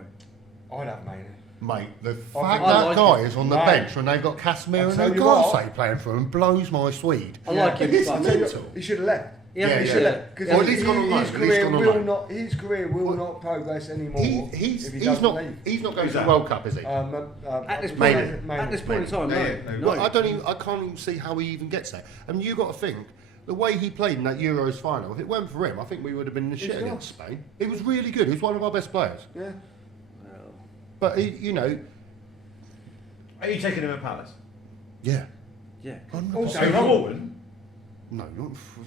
I'd have Mainoo. Mate, the fact I that like guy him. is on the Mate. bench when they've got Casemiro I'll and tell you what. Garce playing for him blows my Swede. I like him. It's but- mental. He should have left. He hasn't Yeah, been yeah. shit. Because Or at least gone on loan, his at least career gone on will loan. not. His career will not progress anymore. He's if he he's doesn't not leave. he's not going Who's to the that? World Cup, is he? At this point, Maybe. at this point in time, no. No. Well, I can't even see how he even gets there. I mean, you got to think the way he played in that Euros final. If it weren't for him, I think we would have been in the shit He's against Spain. He was really good. He was one of our best players. Yeah. But he, you know, Are you taking him at Palace? yeah. Yeah. Also, So not Walton? No,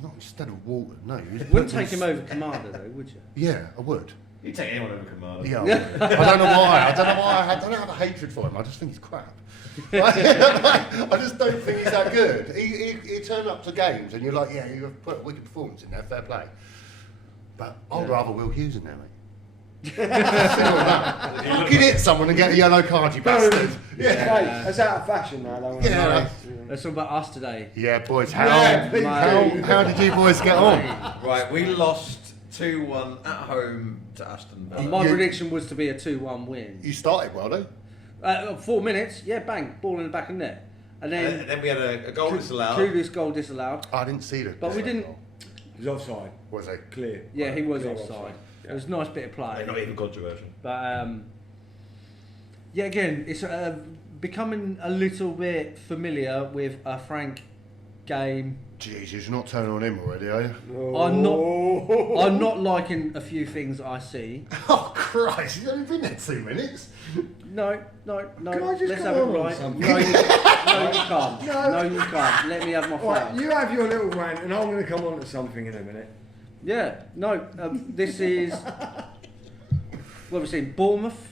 not instead of Walton. No, you Wouldn't take him over Commander though, would you? Yeah, I would. You'd take anyone over Kamala. Yeah, I would. I don't know why. I don't have a hatred for him. I just think he's crap. I just don't think he's that good. He turned up to games and you're like, yeah, you've put a wicked performance in there, fair play. But I'd rather Will Hughes in there, mate. You can hit someone and get a yellow card, you bastard. Yeah. Hey, that's out of fashion now, though. Yeah. Let's talk about us today. Yeah, boys, Yeah, please how did you boys get on? Right, we lost 2-1 at home to Aston Villa. And my You- prediction was to be a 2-1 win. You started well, though. 4 minutes, yeah, bang, ball in the back of net. And then And then we had a goal disallowed. Kudus goal disallowed. I didn't see the. But we didn't. He's offside. Was it? Clear. Yeah, he was Clear offside. Yeah. It was a nice bit of play. They're not even controversial. But yeah, again, it's becoming a little bit familiar with a Frank game. Jesus, you're not turning on him already, are you? I'm not liking a few things I see. Oh Christ! He's only been there 2 minutes. No. Can I just Let's come have it on right. something? No, you can't. No. No, you can't. Let me have my Right, fun. you have your little rant, and I'm going to come on to something in a minute. Yeah, no. This is what we've seen: Bournemouth,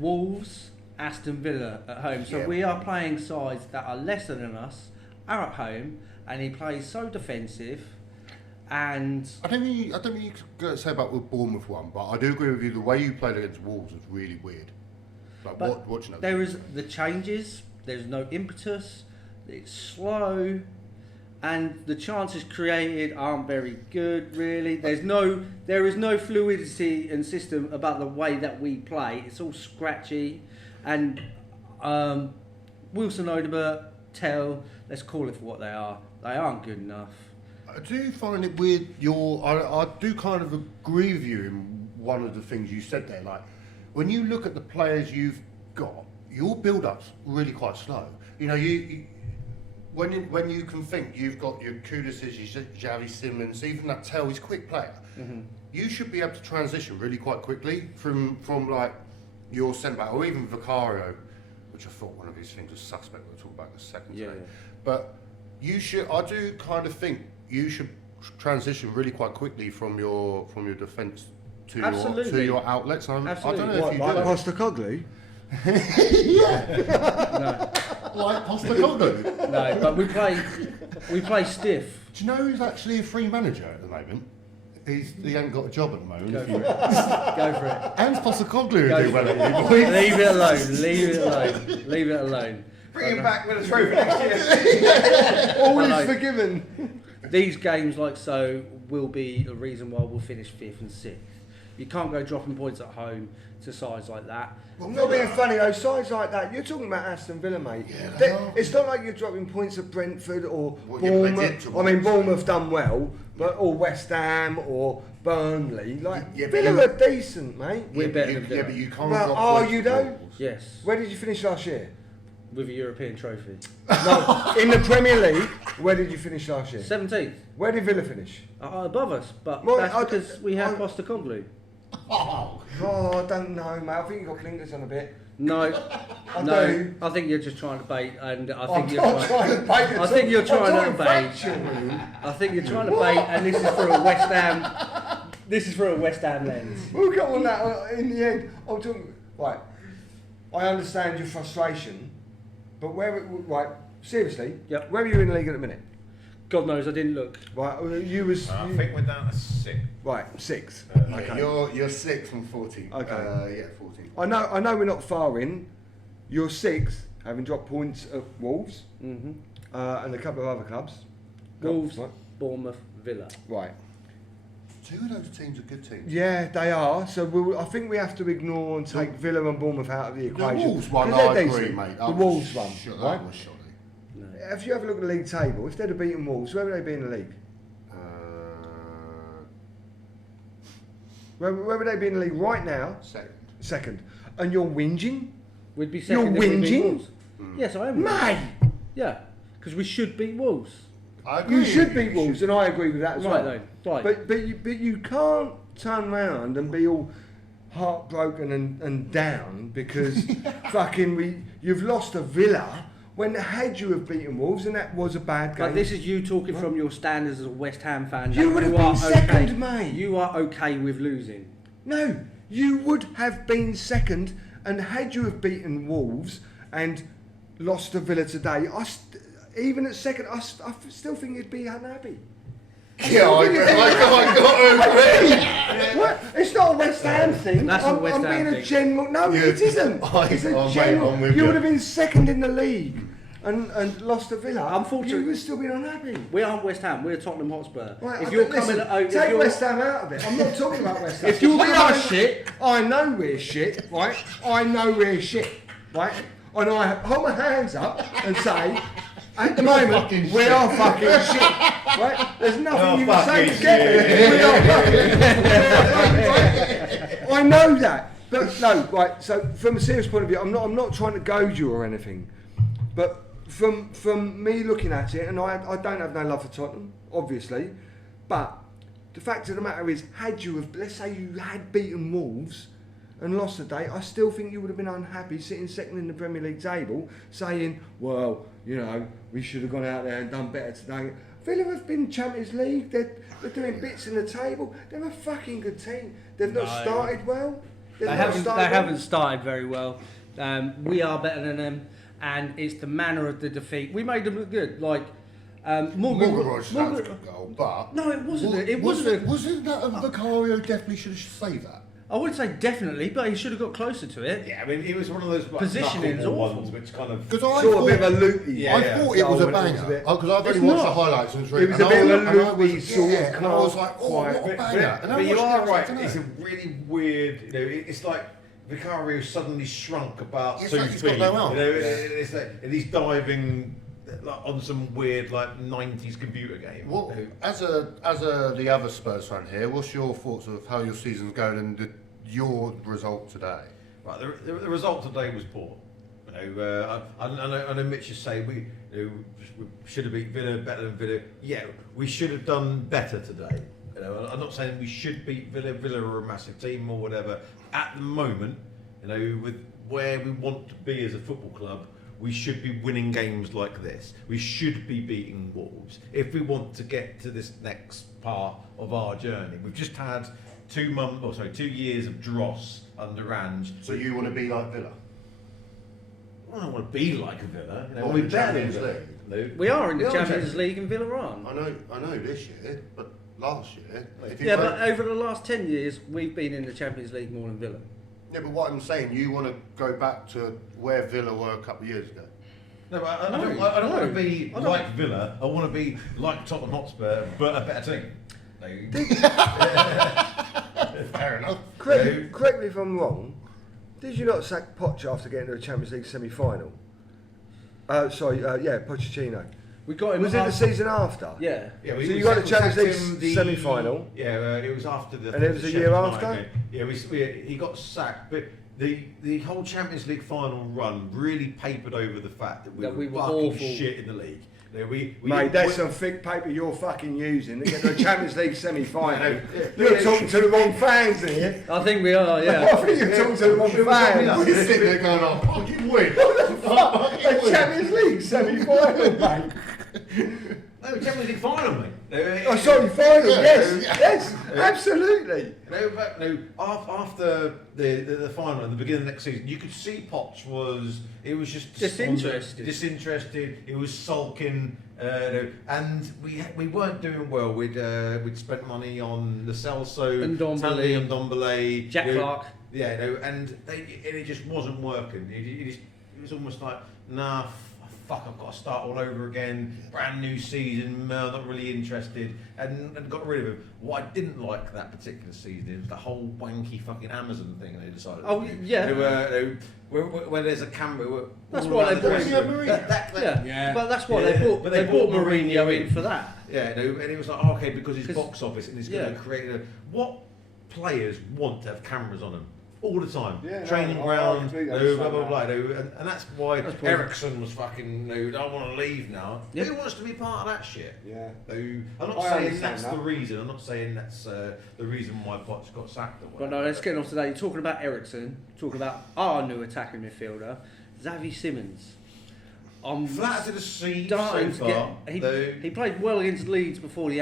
Wolves, Aston Villa at home. So Yeah. we are playing sides that are lesser than us, are at home, and he plays so defensive. And I don't mean you could say about the Bournemouth one, but I do agree with you. The way you played against Wolves was really weird. Like But what you know? there is the changes. There's no impetus. It's slow, and the chances created aren't very good. Really, there is no fluidity and system about the way that we play. It's all scratchy, and Wilson, Odebert, Tell. Let's call it for what they are. They aren't good enough. I do find it weird. I do kind of agree with you in one of the things you said there. Like when you look at the players you've got, your build-up's really quite slow. You know, when you can think you've got your Kuduses, your Javi Simmons, even that Tell, he's a quick player. Mm-hmm. You should be able to transition really quite quickly from like your centre back or even Vicario, which I thought one of his things was suspect. We'll talk about in a second. Yeah, today. yeah. But you should. I do kind of think you should transition really quite quickly from your defence to Absolutely. your outlets. I don't Absolutely. know if you do. Postacoglu? Like Postecoglou. No, but we play stiff. Do you know who's actually a free manager at the moment? He ain't got a job at the moment. Go for it. Go for it. How's Postecoglou Go do well for at you it. boys? Leave it alone. Leave it alone. Leave it alone. Bring him back with a trophy next year. All Well, is like- forgiven. These games like so will be the reason why we'll finish 5th and 6th. You can't go dropping points at home to sides like that. I'm not being funny though, sides like that, you're talking about Aston Villa, mate. Yeah, They- they are. it's not like you're dropping points at Brentford or Well, yeah, but they did Bournemouth. to I mean, Wolves. Bournemouth done well, but or West Ham or Burnley. Like, Yeah, but Villa you- are decent, mate. We're better than Yeah, Villa. but you can't. Well, drop are points you to though? Wolves. Yes, Where did you finish last year? with a European trophy. No, in the Premier League, where did you finish last year? 17th, Where did Villa finish? above us, but Well, that's I- because we have I- Postecoglou. Oh, Oh, I don't know, mate. I think you got blinkers on a bit. No, I no. do. I think you're just trying to bait, and I I'm think you're not trying. trying to bait. I think you're trying to I'm bait. factual. I think you're trying to bait, and this is for a West Ham. This is for a West Ham lens. We'll go on that in the end. I'm talking. Right. I understand your frustration, but right, seriously, Yep. where are you in the league at the minute? God knows I didn't look. Right, you was I think we're down to 6. right 6. yeah, you're 6 from 14. Okay. Yeah, 14. I know we're not far in. You're 6, having dropped points at Wolves Mm-hmm. and a couple of other clubs. Wolves, Right. Bournemouth, Villa. Right. 2 of those teams are good teams. Yeah, they are. So I think we have to ignore and take Villa and Bournemouth out of the The equation. Wolves one, 'Cause they're I agree, decent. mate. The Wolves one, Sure, right? that was shoddy. No. If you have a look at the league table, if they'd have beaten Wolves, where would they be in the league? Where would they be in the league right now? Second. And you're whinging? We'd be second. You're if we beat whinging? Wolves. Yes, I am. Mate! Yeah, because we should beat Wolves. I agree. You should beat Wolves, and I agree with that as Right, well. though. Right. But you can't turn round and be all heartbroken and down because you've lost a Villa when had you have beaten Wolves, and that was a bad game. But this is you talking from your standards as a West Ham fan. You that would have are been second, okay. mate. You are okay with losing. No, you would have been second, and had you have beaten Wolves and lost to Villa today, even at second, I still think you'd be unhappy. Yeah, I got to agree. What? It's not a West Ham thing. That's a West I'm Ham being thing. a general. No, Yeah. it isn't. It's a I'm general. with You you. would have been second in the league and lost to Villa. Unfortunately- you would still be unhappy. We aren't West Ham. We're Tottenham Hotspur. Right, if you're listen, coming, take West Ham out of it. I'm not talking about West Ham. If you're we coming- are shit, I know we're shit, right? I know we're shit, right? And I hold my hands up and say, at the moment, fucking we shit. are fucking shit, right? There's nothing you can say fucking to get it. We are fucking I know that, but no, right. So from a serious point of view, I'm not trying to goad you or anything, but from me looking at it, and I don't have no love for Tottenham, obviously, but the fact of the matter is, let's say you had beaten Wolves and lost today, I still think you would have been unhappy sitting second in the Premier League table, saying, well, we should have gone out there and done better today. Villa have been Champions League, they're doing bits in the table, they're a fucking good team. They've not started well. They haven't started very well. We are better than them, and it's the manner of the defeat. We made them look good. Like Morgan Rogers had a good goal, but no, it wasn't. It wasn't. Wasn't that a Vicario definitely should have saved that? I wouldn't say definitely, but he should have got closer to it. Yeah, I mean, it was one of those Positioning is knuckleball awful. ones which kind of... Because I Saw a thought, bit of a loopy. Yeah, I thought it was a goal, banger. it was a bit- Because I've It's only watched not. the highlights and It was a bit of a loopy sort of and I was like, oh, quiet. what a banger. And I But you watched are it, I right, don't know. it's a really weird, it's like Vicario suddenly shrunk about It's 2 like he's feet. got no arm. It's like, and he's diving like, on some weird 90s computer game. Well, as the other Spurs fan here, what's your thoughts of how your season's going and your result today? Right, the result today was poor. I know Mitch is saying we should have beat Villa better than Villa. Yeah, we should have done better today. I'm not saying we should beat Villa. Villa are a massive team or whatever. At the moment, with where we want to be as a football club, we should be winning games like this. We should be beating Wolves if we want to get to this next part of our journey. We've just had 2 years of dross under Ange. So you want to be like Villa? I don't want to be like a Villa. Well, we're the better than Champions Villa. League. No. We are in the We Champions League and Villa aren't. I know this year, but last year. If you Yeah, go- but over the last 10 years, we've been in the Champions League more than Villa. yeah, but what I'm saying, you want to go back to where Villa were a couple of years ago. No, but I No, don't want to be I don't. like Villa. I want to be like Tottenham Hotspur, but a better team. Fair enough. Correct me if I'm wrong. Did you not sack Poch after getting to a Champions League semi-final? Pochettino. We got him. Was it the season after? Yeah. Yeah, So you got the Champions sacked League him the- semi-final? Yeah, it was after the. And it was the a year Sheffield after? United game. Yeah, he got sacked, but the whole Champions League final run really papered over the fact that we were fucking awful. shit in the league. Mate, that's some thick paper you're fucking using to get to a Champions League semi-final. Yeah. You're talking to the wrong fans here. I think we are, I yeah. think you're talking to the wrong fans. You're sitting there going, oh, fucking win. A Champions League semi-final, mate. No, Champions League final, mate. Oh, sorry, final. Yes, absolutely. After the final and the beginning of the next season, you could see Potts was just disinterested. He was sulking, and we weren't doing well. We'd spent money on the Celso, And Ndombele. Tanley and Ndombele, Jack Clark. Yeah, and it just wasn't working. It was almost like, nah, fuck, I've got to start all over again, brand new season, not really interested, and got rid of him. What I didn't like that particular season was the whole wanky fucking Amazon thing they decided. Oh, yeah. Where there's a camera. That's why they bought him. Yeah, but that's why Yeah. they bought. But They they bought bought Mourinho Mourinho in for that. Yeah, and it was like, okay, because his 'Cause- box office and he's going to yeah. create what players want to have cameras on them all the time. Yeah, Training no, I ground, completely blah blah understand blah. that. And that's why That's probably- Ericsson was fucking. I want to leave now. Yep. Who wants to be part of that shit? Yeah. I'm not I saying understand that's that. the reason. I'm not saying that's the reason why Potts got sacked or But whatever. no, let's get on to that. You're talking about Ericsson, talking about our new attacking midfielder, Xavi Simons. I'm Flattered to see starting so to far. get. He played well against Leeds before the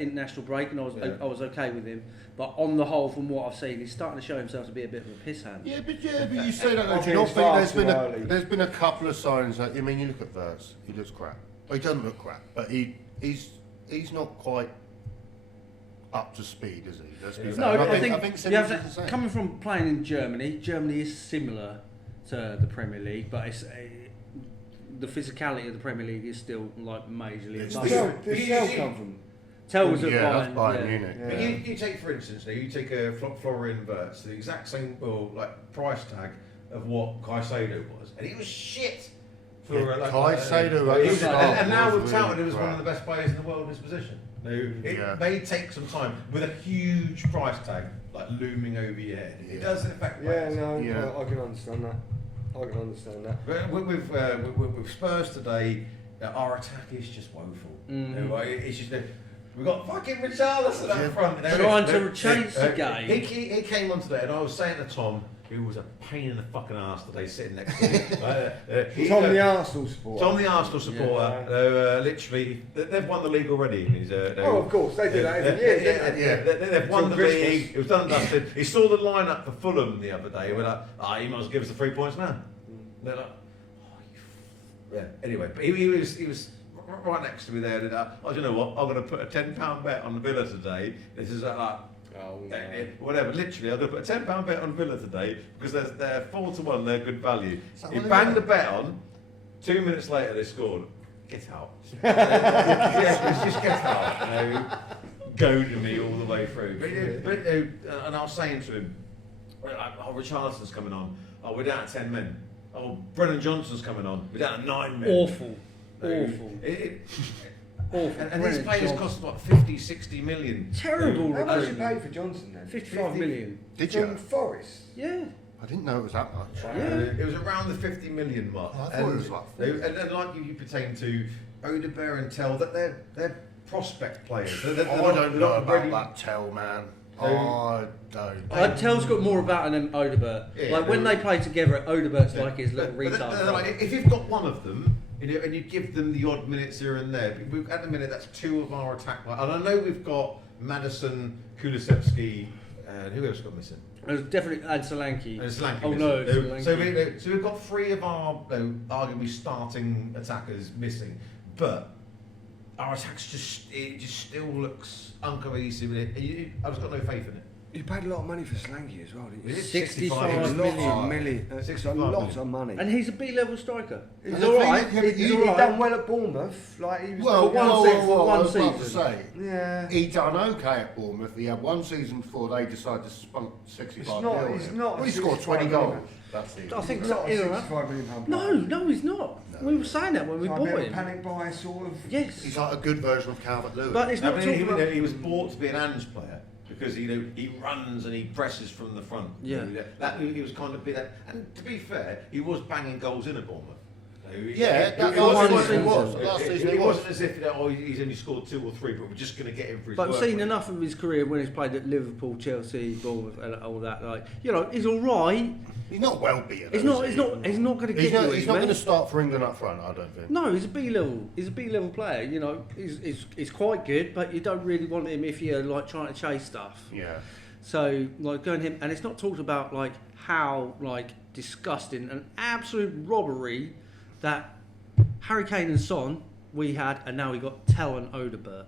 international break, and I was okay with him. But on the whole, from what I've seen, he's starting to show himself to be a bit of a piss hand. Yeah, but you say that. I Do you not think think it's far too early. there's been a couple of signs that, I mean, you look at Verts, he looks crap. Well, he doesn't look crap, but he's not quite up to speed, is he? Let's be fair. No, And I think you you Simmons have is to, the same. coming from playing in Germany, Germany is similar to the Premier League, but the physicality of the Premier League is still like majorly It's above. still- Did Shell come from? Tell was at Yeah, that's Bayern. Bayern yeah. Munich. Yeah. But you take, for instance, you take a Florian Wirtz, the exact same price tag of what Caicedo was, and he was shit. Caicedo and now was we've touted really him as one crap. of the best players in the world in his position. Now, it Yeah. may take some time with a huge price tag like looming over your head. It Yeah. does affect Yeah, players. no, Yeah. I can understand that. I can understand that. But with Spurs today, our attack is just woeful. It's just we've got fucking Richarlison up front. Trying to chase the game. He came on today, and I was saying to Tom, who was a pain in the fucking arse today, sitting next to me. Tom the Arsenal supporter. Tom the Arsenal supporter. Literally, they've won the league already. He's, Oh, of course, they do that every year, don't they? They've won the Till Christmas. league. It was done and dusted. He saw the lineup for Fulham the other day. We're like, you might as well give us the 3 points now. They're like, yeah. Anyway, but he was right next to me there. And you know what? I'm going to put a £10 bet on the Villa today. This is whatever. Literally, I'm going to put a £10 bet on Villa today because they're 4-1. They're good value. He banged the bet on. 2 minutes later, they scored. Get out. Just get out. Goading me all the way through. But and I was saying to him, Richarlison's coming on. We're down to 10 men. Brennan Johnson's coming on. We're down to 9 men. Awful. Awful. And these players Johnson. cost what 50, 60 million. Terrible How much you recruitment. paid for Johnson then? 55 million. Did From you? Forest. Yeah. I didn't know it was that much. It was around the 50 million mark. Oh, I thought it was like 40. and like you pertain to Odegaard and Tell, that they're prospect players. They're I not- don't they're know not about ready- that Tell, man. So- I don't. Tell's got more about him than Odegaard. Yeah, like when they play together, Odegaard's like his little But retard. they're like, if you've got one of them, and you give them the odd minutes here and there, at the minute that's 2 of our attack. And I know we've got Madison, Kulusevski, and who else got missing? There's definitely Solanke. And Solanke Oh missing. no, So we've got 3 of our arguably starting attackers missing, but our attack's just still looks uncohesive. I've just got no faith in it. You paid a lot of money for Slanky as well, didn't you? 65 million. It's a 65 lot million. of money. And he's a B-level striker. He's And the alright. thing is, He's you- done well at Bournemouth. Like he was. Well, one whoa, season, whoa, whoa, one I was about to season. say, Yeah. he done okay at Bournemouth. He had 1 season before they decided to spunk 65 million. It's not Well, a he scored 20 65 goals. million. That's it. I think He's so. not a Either way. £65 million No, he's not. We were saying that when we So bought a bit of him. panic buy sort of. Yes. He's like a good version of Calvert-Lewin. But it's I not mean, talking about... he was bought to be an Ange player because he runs and he presses from the front. Yeah. He was kind of be that. And to be fair, he was banging goals in at Bournemouth. Yeah, it that wasn't- last season. Last season It he was. wasn't as if he's only scored 2 or 3, but we're just going to get him for his But I've work seen rate. enough of his career when he's played at Liverpool, Chelsea, Bournemouth, and all that. Like, he's all right. He's not well beaten. He's not going to get He's not, you he's not anywhere. going to start for England up front, I don't think. No, he's a B level. He's a B level player. He's quite good, but you don't really want him if you're like trying to chase stuff. Yeah. So like going him, and it's not talked about like how like disgusting and absolute robbery that Harry Kane and Son we had, and now we got Tell and Odegaard.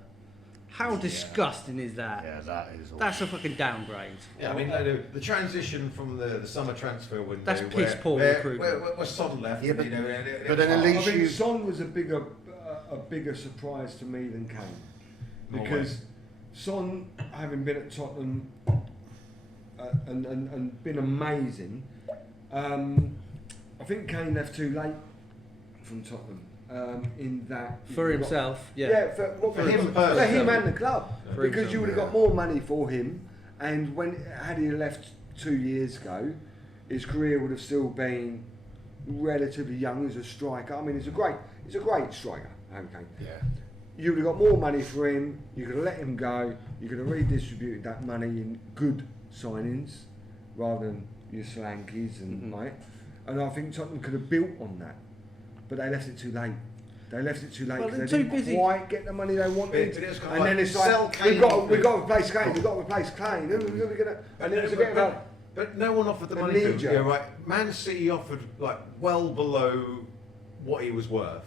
How disgusting is that? Yeah, that is awful. That's a fucking downgrade. Yeah, I mean the transition from the summer transfer window. That's piss poor recruitment. Where Son left, Yeah, but- and, but then at I least think you... Son was a bigger surprise to me than Kane, because Son, having been at Tottenham and been amazing, I think Kane left too late from Tottenham. In that For you've got- himself, yeah. for him him personally. and the club, For because himself, you would have yeah. got more money for him, And had he left 2 years ago, his career would have still been relatively young as a striker. I mean, he's a great striker. Okay. Yeah. You would have got more money for him. You could have let him go. You could have redistributed that money in good signings rather than your slankies and right. And I think Tottenham could have built on that, but they left it too late. They left it too late Well, because they're they too didn't busy. quite get the money they wanted. And then it's sell like Kane. we've got to replace Kane. We've got to replace Kane. Who are we gonna? And it was a bit of a. But no one offered the A money for him. knee-jerk. Yeah, right. Man City offered like well below what he was worth.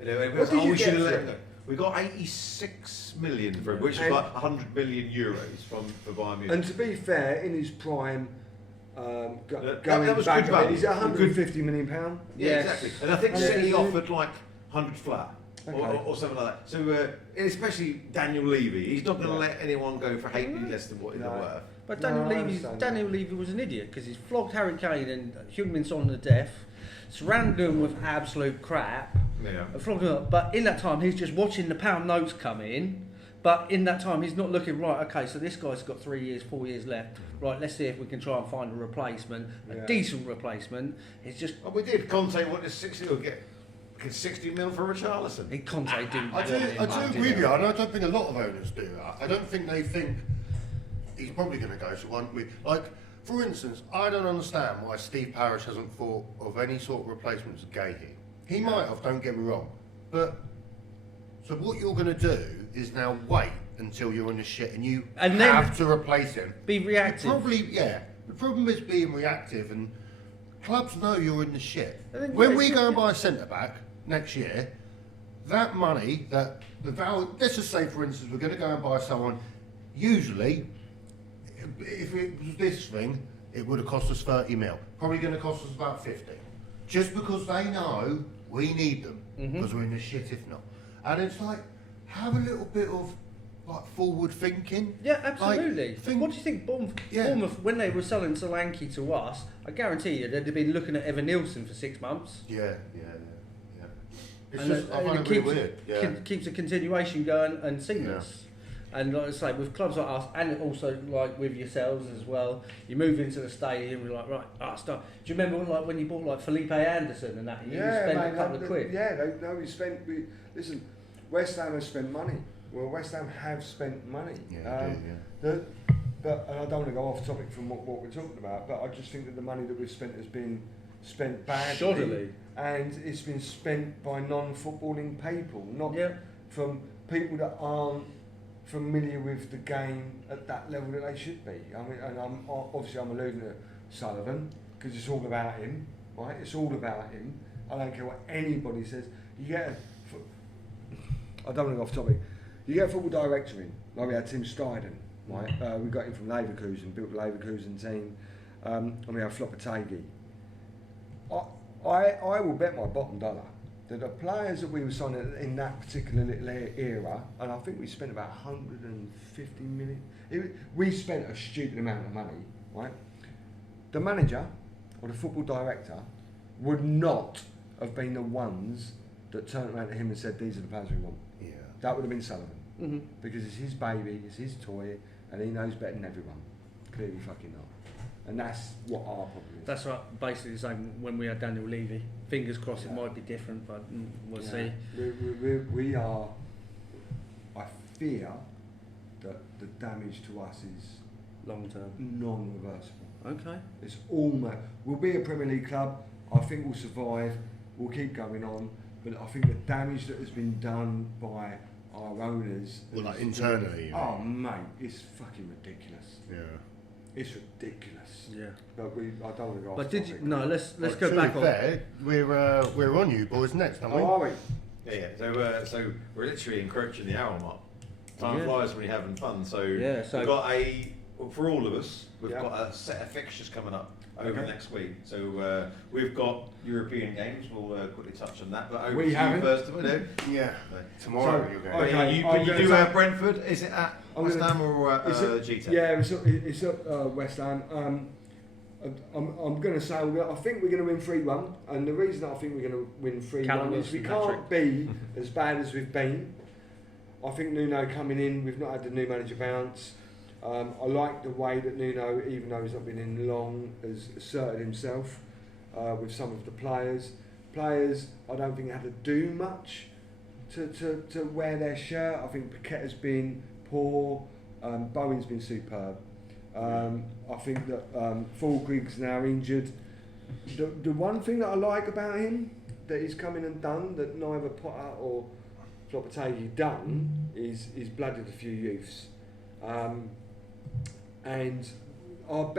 You know, What did you we get should have for let him? him go. We got 86 million for him, which is And- like 100 million euros for Bayern Munich. And to be fair, in his prime, that going was back good a bit, value. he's 150 million pound. Yeah, Yes. exactly. And I think And City then- offered like 100 flat. Okay. Or something like that. So, especially Daniel Levy, he's not going to let anyone go for halfpenny less than what they're No. worth. But No, Daniel I Levy, understand Daniel Levy was an idiot because he's flogged Harry Kane and Heung-min Son to death, surrounded them with absolute crap, Yeah. and flogged them up. But in that time, he's just watching the pound notes come in. But in that time, he's not looking right. Okay, so this guy's got 3 years, 4 years left. Right, let's see if we can try and find a replacement, a Yeah. decent replacement. It's just Well, we did. Conte wanted 60 or get 60 mil for Richarlison. Conte didn't. I want do him, agree with you, and I don't think a lot of owners do that. I don't think they think he's probably going to go to one. Like, for instance, I don't understand why Steve Parish hasn't thought of any sort of replacement to Gahey. He might have, don't get me wrong. But, so what you're going to do is now wait until you're in the shit and you And then have to replace him. Be reactive. Probably, yeah. The problem is being reactive, and clubs know you're in the shit. I think When it's- we go and buy a centre back next year, that money, that the value, let's just say for instance, we're going to go and buy someone. Usually, if it was this thing, it would have cost us 30 mil. Probably going to cost us about 50, just because they know we need them because we're in the shit if not. And it's like, have a little bit of like forward thinking. Yeah, absolutely. Like, think- What do you think Bournemouth, Yeah. Bournemouth, when they were selling Solanke to us, I guarantee you they'd have been looking at Evan Nielsen for 6 months. Yeah. It's And just, I and find it it really keeps, weird. Yeah. keeps a continuation going and seamless. And like I say, with clubs like us, and also like with yourselves as well, you move into the stadium, you're like, right, start. Do you remember like when you bought like Felipe Anderson and that? You spent a couple of quid. Yeah, listen, West Ham has spent money. Well, West Ham have spent money. Yeah, they do, But and I don't want to go off topic from what we're talking about, but I just think that the money that we've spent has been spent badly. Shoddily. And it's been spent by non-footballing people, not Yeah. from people that aren't familiar with the game at that level that they should be. I mean, and I'm alluding to Sullivan because it's all about him, right? It's all about him. I don't care what anybody says. I don't want to go off topic. You get a football director in, like we had Tim Steiden, right? We got him from Leverkusen, built the Leverkusen team, and we had Floppategi. I will bet my bottom dollar that the players that we were signing in that particular little era, and I think we spent about 150 million. We spent a stupid amount of money, right? The manager or the football director would not have been the ones that turned around to him and said, "These are the players we want." Yeah. That would have been Sullivan, because it's his baby, it's his toy, and he knows better than everyone. Clearly, fucking not. And that's what our problem is. That's right, basically the same when we had Daniel Levy. Fingers crossed it might be different, but we'll see. We are. I fear that the damage to us is Long term. non-reversible. Okay. It's almost. We'll be a Premier League club. I think we'll survive. We'll keep going on. But I think the damage that has been done by our owners. Well, like internally. You Oh mean? mate, it's fucking ridiculous. Yeah. It's ridiculous. Yeah. But I don't want to go. But off did you? topic. No. Let's Well, go to back be on. fair, we're on you boys next, aren't we? Oh, are we? Yeah. So we're literally encroaching the hour mark. Time Yeah. flies when you're having fun. So Yeah, so- we've got for all of us, we've Yeah. got a set of fixtures coming up over Okay. next week. So we've got European games. We'll quickly touch on that. But over We to you haven't. first, no? Yeah. Tomorrow So- you're going. But Okay, you, I'm but you gonna do say- have Brentford. Is it at I'm West gonna- Ham or It's at- G-Tech? Yeah, it's at West Ham. I'm going to say I think we're going to win 3-1, and the reason I think we're going to win 3-1 Callum is we Wilson can't be as bad as we've been. I think Nuno coming in, we've not had the new manager bounce. I like the way that Nuno, even though he's not been in long, has asserted himself with some of the players. Players, I don't think had to do much to wear their shirt. I think Paqueta's been poor. Bowen's been superb. I think that Fulkrig's now injured. The one thing that I like about him that he's come in and done that neither Potter or Lopetegui done is blooded a few youths. And our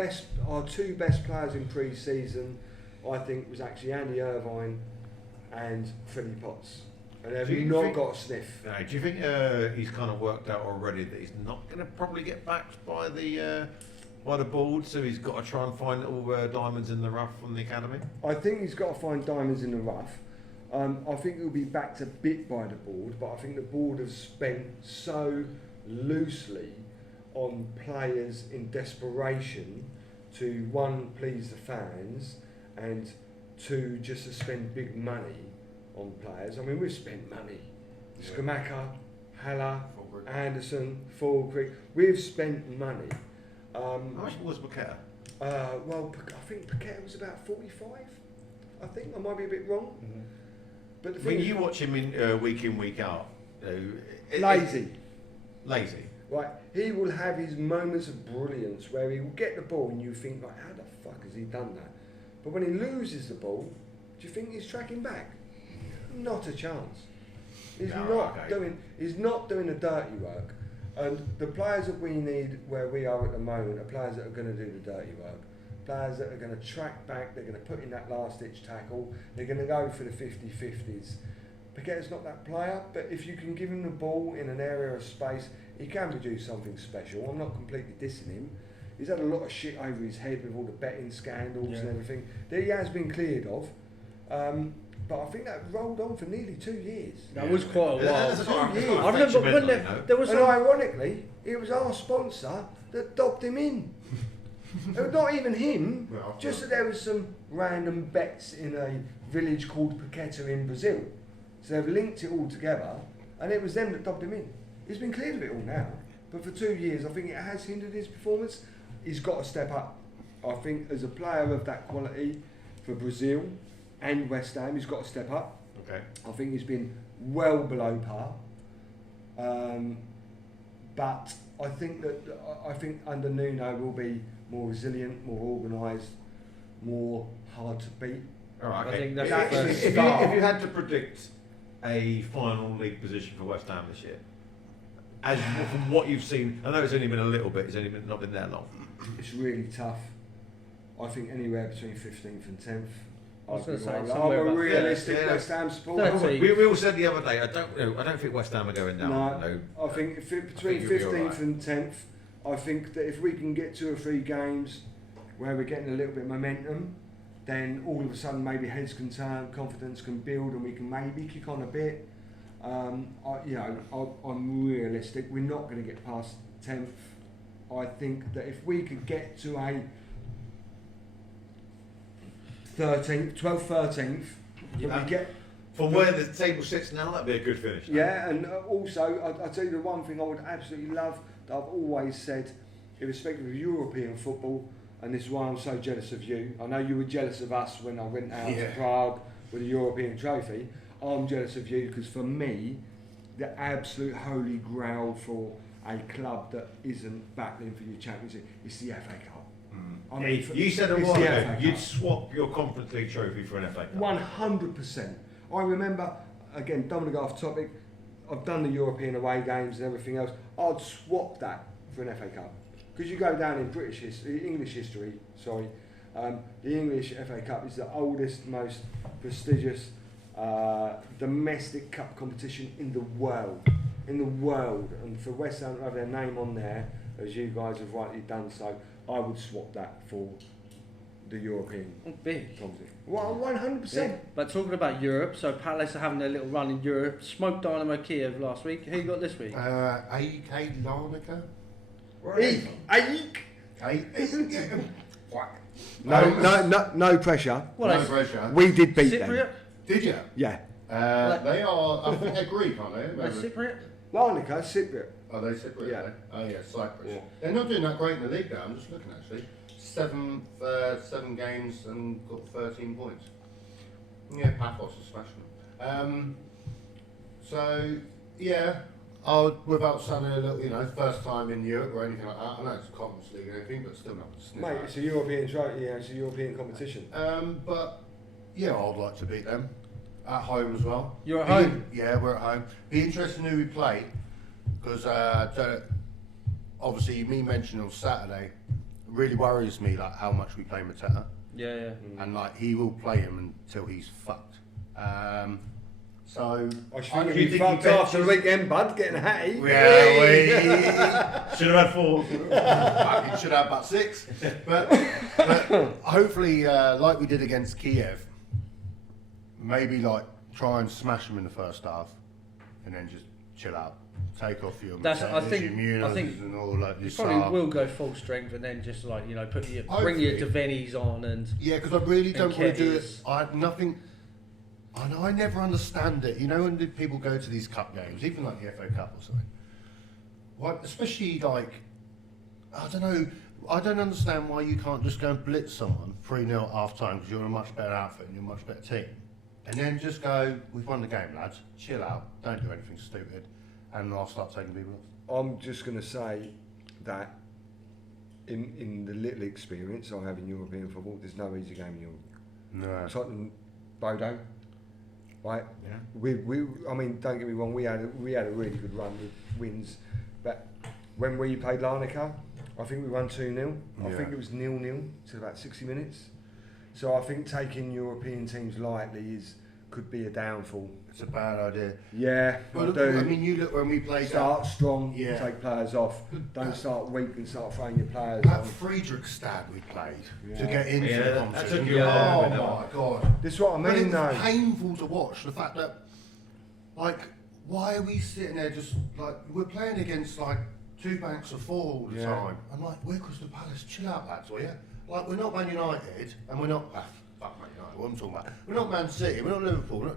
two best players in pre-season, I think, was actually Andy Irvine and Freddie Potts. And they've not got a sniff. No, do you think he's kind of worked out already that he's not going to probably get backed by the board, so he's got to try and find little diamonds in the rough from the academy? I think he's got to find diamonds in the rough. I think he'll be backed a bit by the board, but I think the board has spent so loosely on players in desperation to, one, please the fans, and two, just to spend big money on players. I mean, we've spent money. Skamaka, Haller, Anderson, Fulkrig. We've spent money. How much was Paqueta? Well, I think Paqueta was about 45. I think I might be a bit wrong. Mm-hmm. But the When thing you watch him in week in, week out, lazy. Lazy. Right, he will have his moments of brilliance where he will get the ball and you think, like, how the fuck has he done that? But when he loses the ball, do you think he's tracking back? Not a chance. He's not doing the dirty work. And the players that we need where we are at the moment are players that are going to do the dirty work. Players that are going to track back, they're going to put in that last ditch tackle, they're going to go for the 50-50s. Paqueta's not that player, but if you can give him the ball in an area of space, he can produce something special. I'm not completely dissing him. He's had a lot of shit over his head with all the betting scandals and everything that he has been cleared of. But I think that rolled on for nearly 2 years. That was quite a while. I I remember when there was and ironically, it was our sponsor that dobbed him in. It was not even him, just that there was some random bets in a village called Paqueta in Brazil. So they've linked it all together, and it was them that dobbed him in. He's been cleared of it all now, but for 2 years I think it has hindered his performance. He's got to step up. I think as a player of that quality for Brazil and West Ham, he's got to step up. Okay. I think he's been well below par. But I think under Nuno will be more resilient, more organised, more hard to beat. All right. I Okay. think that's If you had to predict a final league position for West Ham this year, as from what you've seen, I know it's only been a little bit. It's only not been that long. It's really tough. I think anywhere between 15th and 10th. I was going to say I'm somewhere a about realistic yeah. West Ham supporter. 13. We all said the other day. I don't think West Ham are going down. No, I think between you'll be 15th all right. and 10th, I think that if we can get 2 or 3 games where we're getting a little bit of momentum, then all of a sudden maybe heads can turn, confidence can build, and we can maybe kick on a bit. I'm realistic. We're not going to get past 10th. I think that if we could get to a 13th, 12th, 13th, we get from where the table sits now, that'd be a good finish. Yeah, and also, I'll tell you the one thing I would absolutely love that I've always said, irrespective of European football, and this is why I'm so jealous of you. I know you were jealous of us when I went out to Prague with a European trophy. I'm jealous of you because for me, the absolute holy grail for a club that isn't battling for your Champions League is the FA Cup. I mean, You said a it's while the ago FA you'd Cup. swap your Conference League trophy for an FA Cup. 100%. I remember, again, don't want to go off topic, I've done the European away games and everything else. I'd swap that for an FA Cup. Because you go down in English history, the English FA Cup is the oldest, most prestigious domestic cup competition in the world. And for West Ham to have their name on there, as you guys have rightly done so, I would swap that for the European big. competition. Well, 100%. Yeah. But talking about Europe, so Palace are having their little run in Europe. Smoked Dynamo Kiev last week. Who you got this week? AEK Larnaca? No pressure. Well, pressure. We did beat Cypriot? them. Did you? Yeah. They are, I think they're Greek, aren't they? Cypriot? Larnaca, Cypriot. Oh, they Cypriot, Yeah. Oh, yeah, Cyprus. Yeah. They're not doing that great in the league now. I'm just looking actually. 7 games and got 13 points. Yeah, Paphos is smashing them. So, yeah, without sounding a little, first time in Europe or anything like that. I know it's a Conference League and everything, but still not. Mate, it's a European it's a European competition. But yeah, I'd like to beat them at home as well. You're at home? Yeah, we're at home. Be interesting who we play because obviously me mentioning on Saturday really worries me like how much we play Mateta. Yeah. And like he will play him until he's fucked. So I should think he fucked after the weekend, bud, getting a hattie. Yeah, Should have had 4. Fucking should have about 6. But hopefully, like we did against Kiev, maybe like try and smash them in the first half, and then just chill out. Take off your I think and all like you this. probably will go full strength and then just like bring your Devenis on and yeah, because I really don't want to do it. Ketties. I have nothing. I know I never understand it. You know when people go to these cup games, even like the FA Cup or something. Why, especially like I don't know. I don't understand why you can't just go and blitz someone 3-0 at half time because you're in a much better outfit and you're a much better team, and then just go. We've won the game, lads. Chill out. Don't do anything stupid. And I'll start taking people off. I'm just going to say that in the little experience I have in European football, there's no easy game in Europe. No. Tottenham, Bodo, right? Yeah. I mean, don't get me wrong, we had a really good run with wins, but when we played Larnaca, I think we won 2-0. I Yeah. think it was 0-0 to about 60 minutes. So I think taking European teams lightly could be a downfall. It's a bad idea. Yeah, But I do. I mean, you look when we played Start strong, Yeah. take players off. Don't start weak and start throwing your players that on. Friedrichstad we played Yeah. to get into Yeah, the that competition. took you a Oh while, my that god! This is what I But mean, it though. was painful to watch the fact that, like, why are we sitting there just like we're playing against like 2 banks of 4 all the Yeah. time? I'm like, we're Crystal Palace. Chill out, lads, will you? Like, we're not Man United, and we're not. Fuck Man United. What I'm talking about? We're not Man City. We're not Liverpool. We're not,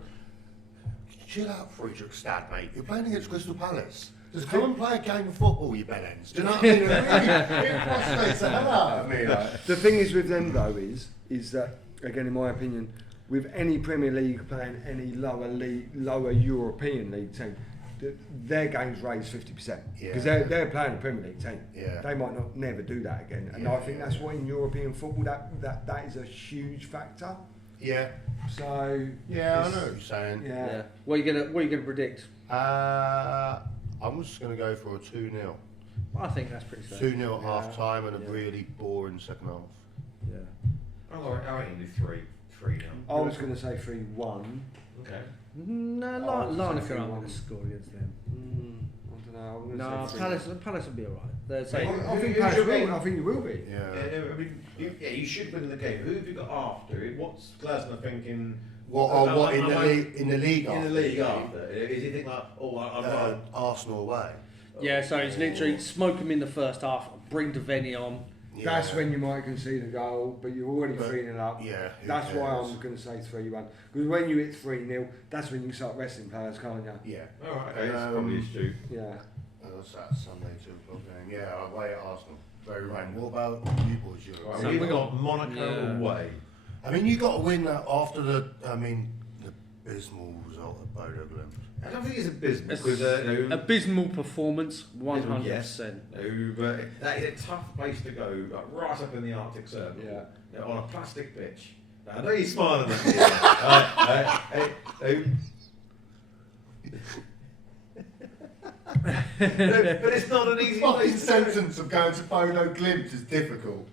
chill out, Friedrichstad, mate. You're playing against Crystal Palace. Just come and play a game of football, you bellends. Do you know what I mean? It frustrates the hell out of me. Like. The thing is with them though is that again in my opinion, with any Premier League playing any lower European league team, their games raise 50% because Yeah. they're playing a Premier League team. Yeah. They might not never do that again, and I think that's what in European football that is a huge factor. Yeah. So Yeah, I know what you're saying. Yeah. What are you gonna predict? I'm just going to go for a 2-0. I think that's pretty safe. 2-0 at Yeah. half time and a Yeah. really boring second half. Yeah. I reckon you do 3 now. I was going to say 3-1. Okay. No, Oh, Larnaca something aren't wrong. going to score against them. I don't know. I'm No, gonna say 3-1. Palace will be alright. They're I saying think Who's Palace your will. win? I think you will be. Yeah. I mean, you should win the game. Who have you got after? What's Glasner thinking? What in the league? In the league? In the league after? Is he think like, I'm not. Arsenal away. yeah, so it's literally smoke them in the first half, bring Deveni on. That's when you might concede a goal, but you're already But, 3-0 up. yeah, who That's why cares? I'm going to say 3-1. Because when you hit 3-0, that's when you start resting players, can't you? Yeah. Alright, okay, that's probably astute. Yeah. That's that Sunday 2 o'clock game. Yeah, away at Arsenal. Very right. What about you boys? Right, So we've we got got- Monaco yeah. away. I mean, you got to win that after the abysmal result at Bodo Glimt. I don't think it's abysmal It's because abysmal performance, 100%. yes. But that is a tough place to go, like right up in the Arctic Circle. Yeah. On a plastic pitch. Now, I know you're smiling at me. But it's not an easy Fucking place to go. sentence of going to Bodo Glimt is difficult.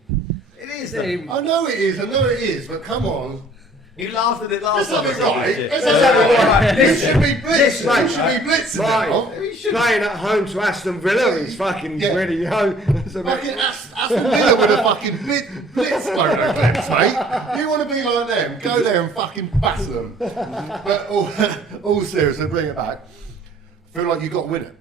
It is. They- Though. I know it is, but come on. You laughed at it Let's last have time. it right. Let's Let's have have it it right. right. This should be blitz. This, mate, It should be blitz Right. now. We should. Playing at home to Aston Villa is fucking Yeah. really, that's a bit- Fucking Aston Villa with a fucking blitz Bodo Glimt, mate. You want to be like them? Go there and fucking batter them. But all seriously, bring it back. I feel like you got to win it.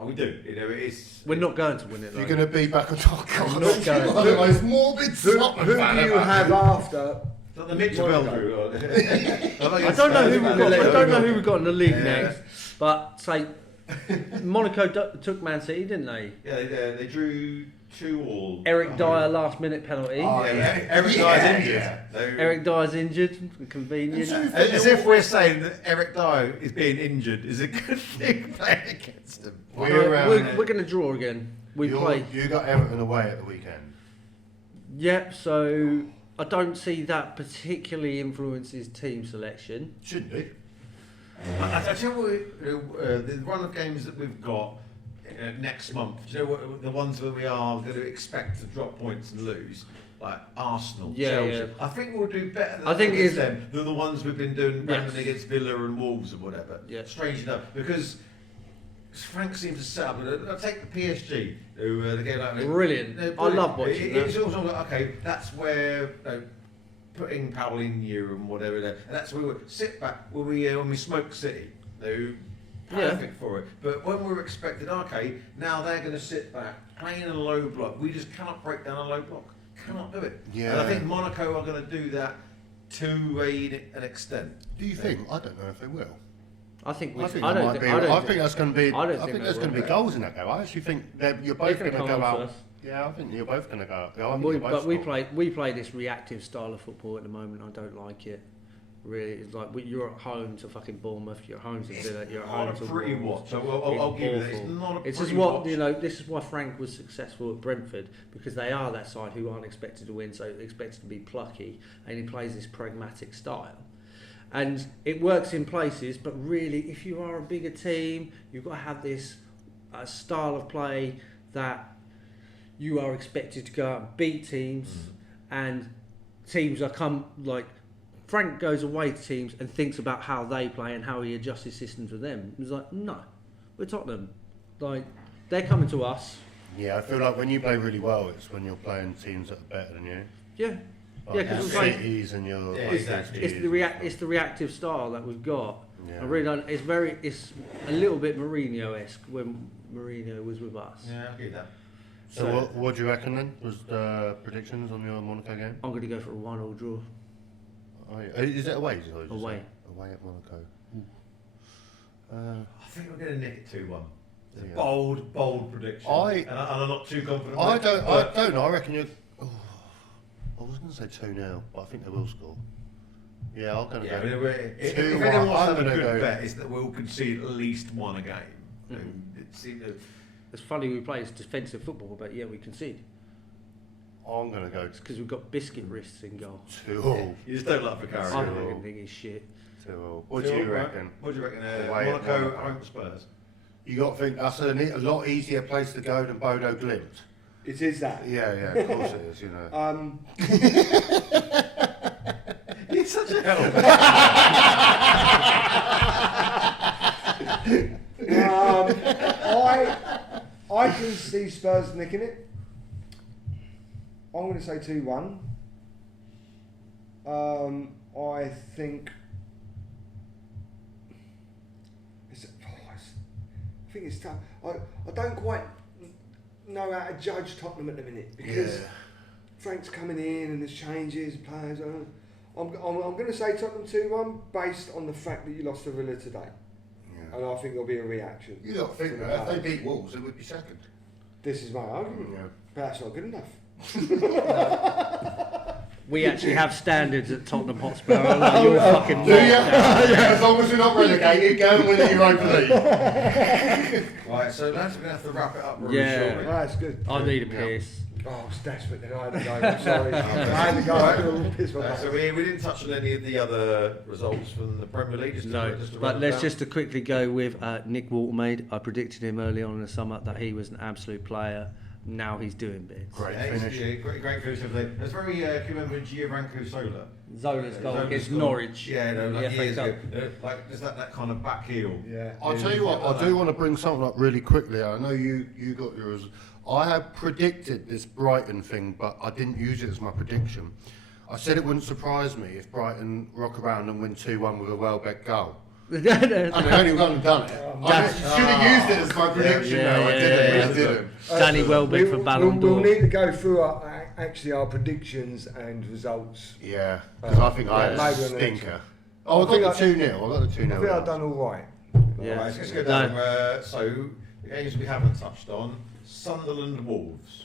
Oh, we do. It's. We're not going to win it. You're though. going to be back on top. God, not going. you're the most morbid Who Scotland do fan you ever. have after? The Mitch Monaco. Bellew. I don't know who we've got. I don't know who we've got in the league Yeah. next, but say Monaco took Man City, didn't they? Yeah, they drew 2-2. Eric Dyer last minute penalty. Oh, Yeah, Eric Dyer's injured. yeah. Eric Dyer's injured. Convenient. As if we're saying that Eric Dyer is being injured is a good thing playing against him. We're going to draw again. We play. You got Everton away at the weekend. Yep. So I don't see that particularly influences team selection. Shouldn't do. I tell you what, the run of games that we've got next month, do you know what, the ones where we are going to expect to drop points and lose, like Arsenal, Chelsea. Yeah. I think we'll do better than I think against them than the ones we've been doing randomly Yes. against Villa and Wolves or whatever. Yeah. Strange enough, because Frank seems to set up. I'll take the PSG, who the game like Brilliant. I love watching that. It's also like, okay, that's where. Putting Paulinho and whatever there, and that's where we sit back when we smoke City. They're perfect for it. But when we're expected, okay, now they're going to sit back, playing in a low block. We just cannot break down a low block. Cannot do it. Yeah. And I think Monaco are going to do that to an extent. Do you think? I don't know if they will. I think I think that's going to be. I don't I think think there's they going to will. be goals in that game. I actually think that you're both going to go out. Yeah, I think you're both going to go. Yeah, I think you're both But we play this reactive style of football at the moment. I don't like it. Really, it's like you're at home to fucking Bournemouth. You're at home to Villa. You're at home Not to a pretty Wolves. watch. I'll give you that. It's awful. not a It's pretty just what watch. This is why Frank was successful at Brentford, because they are that side who aren't expected to win, so expected to be plucky, and he plays this pragmatic style. And it works in places, but really, if you are a bigger team, you've got to have this style of play that you are expected to go out and beat teams, and teams are Frank goes away to teams and thinks about how they play and how he adjusts his systems with them. He's like, no, we're Tottenham. Like, they're coming to us. Yeah, I feel like when you play really well, it's when you're playing teams that are better than you. Yeah. Like Yeah, because your it's like Cities and your exactly. it's the reactive style that we've got. Yeah. I really don't. It's a little bit Mourinho-esque when Mourinho was with us. Yeah, I'll give you that. So what do you reckon then? Was the predictions on your Monaco game? I'm going to go for a 1-1 draw. Oh, yeah. Is it away? Away. Away at Monaco. I think we're going to nick it 2-1. It's a Yeah. bold prediction. and I'm not too confident. I with don't it, but know. I reckon you. Oh, I was going to say 2-0, but I think they will score. Yeah, I'm going to Yeah, go. if 2-1, anyone wants to have a I'm gonna good go- bet, is that we'll concede at least one a game. It seemed to, It's funny we play this defensive football, but yeah, we concede. I'm going to go It's because we've got biscuit wrists in goal. 2-0. you just don't like Vicario. I Two. don't think he's shit. 2-0. What do you reckon? What do you reckon? Away at Monaco, Monaco. home Spurs. You got to think that's a lot easier place to go than Bodo Glimt. It is that. Yeah, of course it is. You know. He's such a hell. I can see Spurs nicking it. I'm going to say 2-1. I think it's tough. I don't quite know how to judge Tottenham at the minute because Frank's coming in and there's changes, players. I'm going to say Tottenham 2-1 based on the fact that you lost to Villa today. Yeah. And I think there'll be a reaction. You got to think from the that if they players. beat Wolves, they would be second. This is my argument. Yeah. But that's not good enough. We actually have standards at Tottenham Hotspur. You're fucking Do you? knocked out. Yeah, as long as you're not relegated, go and win the Europa League. Right, so lads, we're going to have to wrap it up really Yeah. shortly. That's good. I need a piss. Oh, I was desperate then. I had to go. I'm sorry. I had to go. I had to piss my So we didn't touch on any of the other results from the Premier League. Just No, to but round let's it just to quickly go with Nick Watermaid. I predicted him early on in the summer that he was an absolute player. Now he's doing bits. Great out. Yeah, finish. yeah, great finish of the day. It's very, can you remember Gianfranco Sola? Zola's goal Zola's against goal. Norwich. Yeah, no, like Yeah, years FA ago. Like just that kind of back heel. Yeah. I'll tell you what, I do want to bring something up really quickly. I know you got yours. I had predicted this Brighton thing, but I didn't use it as my prediction. I said it wouldn't surprise me if Brighton rock around and win 2-1 with a Welbeck goal. And they only gone and done it. I should have used it as my prediction, though. I didn't. Danny Welbeck for Ballon d'Or. We'll need to go through our predictions and results. Yeah, because I think I had a maybe on the next stinker. one. Oh, I I think got the 2-0. I got the 2-0. I think I've done all right. Yeah. Right, let's go down. So the games we haven't touched on: Sunderland Wolves.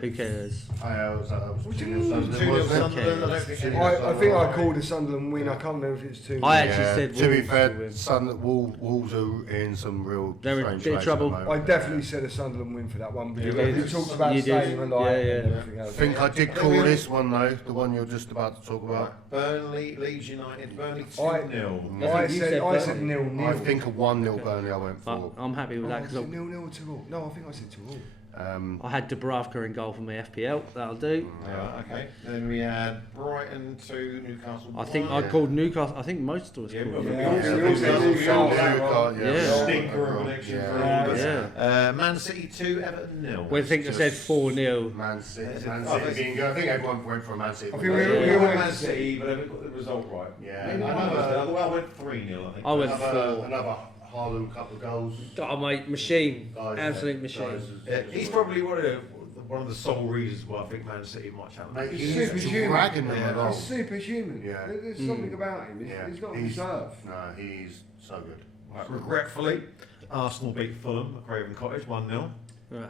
Who cares? that was What do you 2-0 mean? Sunderland, 2-0 wasn't it? Sunderland. I don't think any of us I are think I right. called the Sunderland win. I can't remember if it's 2. I actually said to be Wolves fair, to win. Wolves are in some real They're in strange bit of place trouble. at the moment. I definitely said a Sunderland win for that one because You we did. talked about You did. stadium alive Yeah, and yeah. everything I else. think I did call this one though, the one you're just about to talk about. Right. Burnley, Leeds United, Burnley 2-0. I I think you said said 0-0. I think a 1-0 Burnley I went for. I'm happy with that Was because it 0-0 to all? No, I think I said 2-all. I had Dubravka in goal for my FPL. That'll do. Yeah, okay. Then we had Brighton 2, Newcastle 1. I think I called Newcastle. I think most of us Yeah, called but it. Yeah, we we all said Newcastle. Yeah. Stinker of an election for all Yeah. of us. Yeah. Man City 2, Everton 0. We think I said 4-0. Man City It's- being good. I think everyone went for a Man City. I think We we all all went went- Man City, but I haven't got the result right. Yeah. Maybe one of us did. Otherwise I went 3-0, I think. I went another 4. another Harlem couple of goals. Oh, mate, machine. Guys, Absolute machine. guys, He's probably one of the sole reasons why I think Man City might challenge. Mate, He's he's superhuman. dragging them Yeah. along. He's superhuman. Yeah. There's something about him. He's not reserve. No, he's so good. Right, regretfully, Arsenal beat Fulham at Craven Cottage 1-0.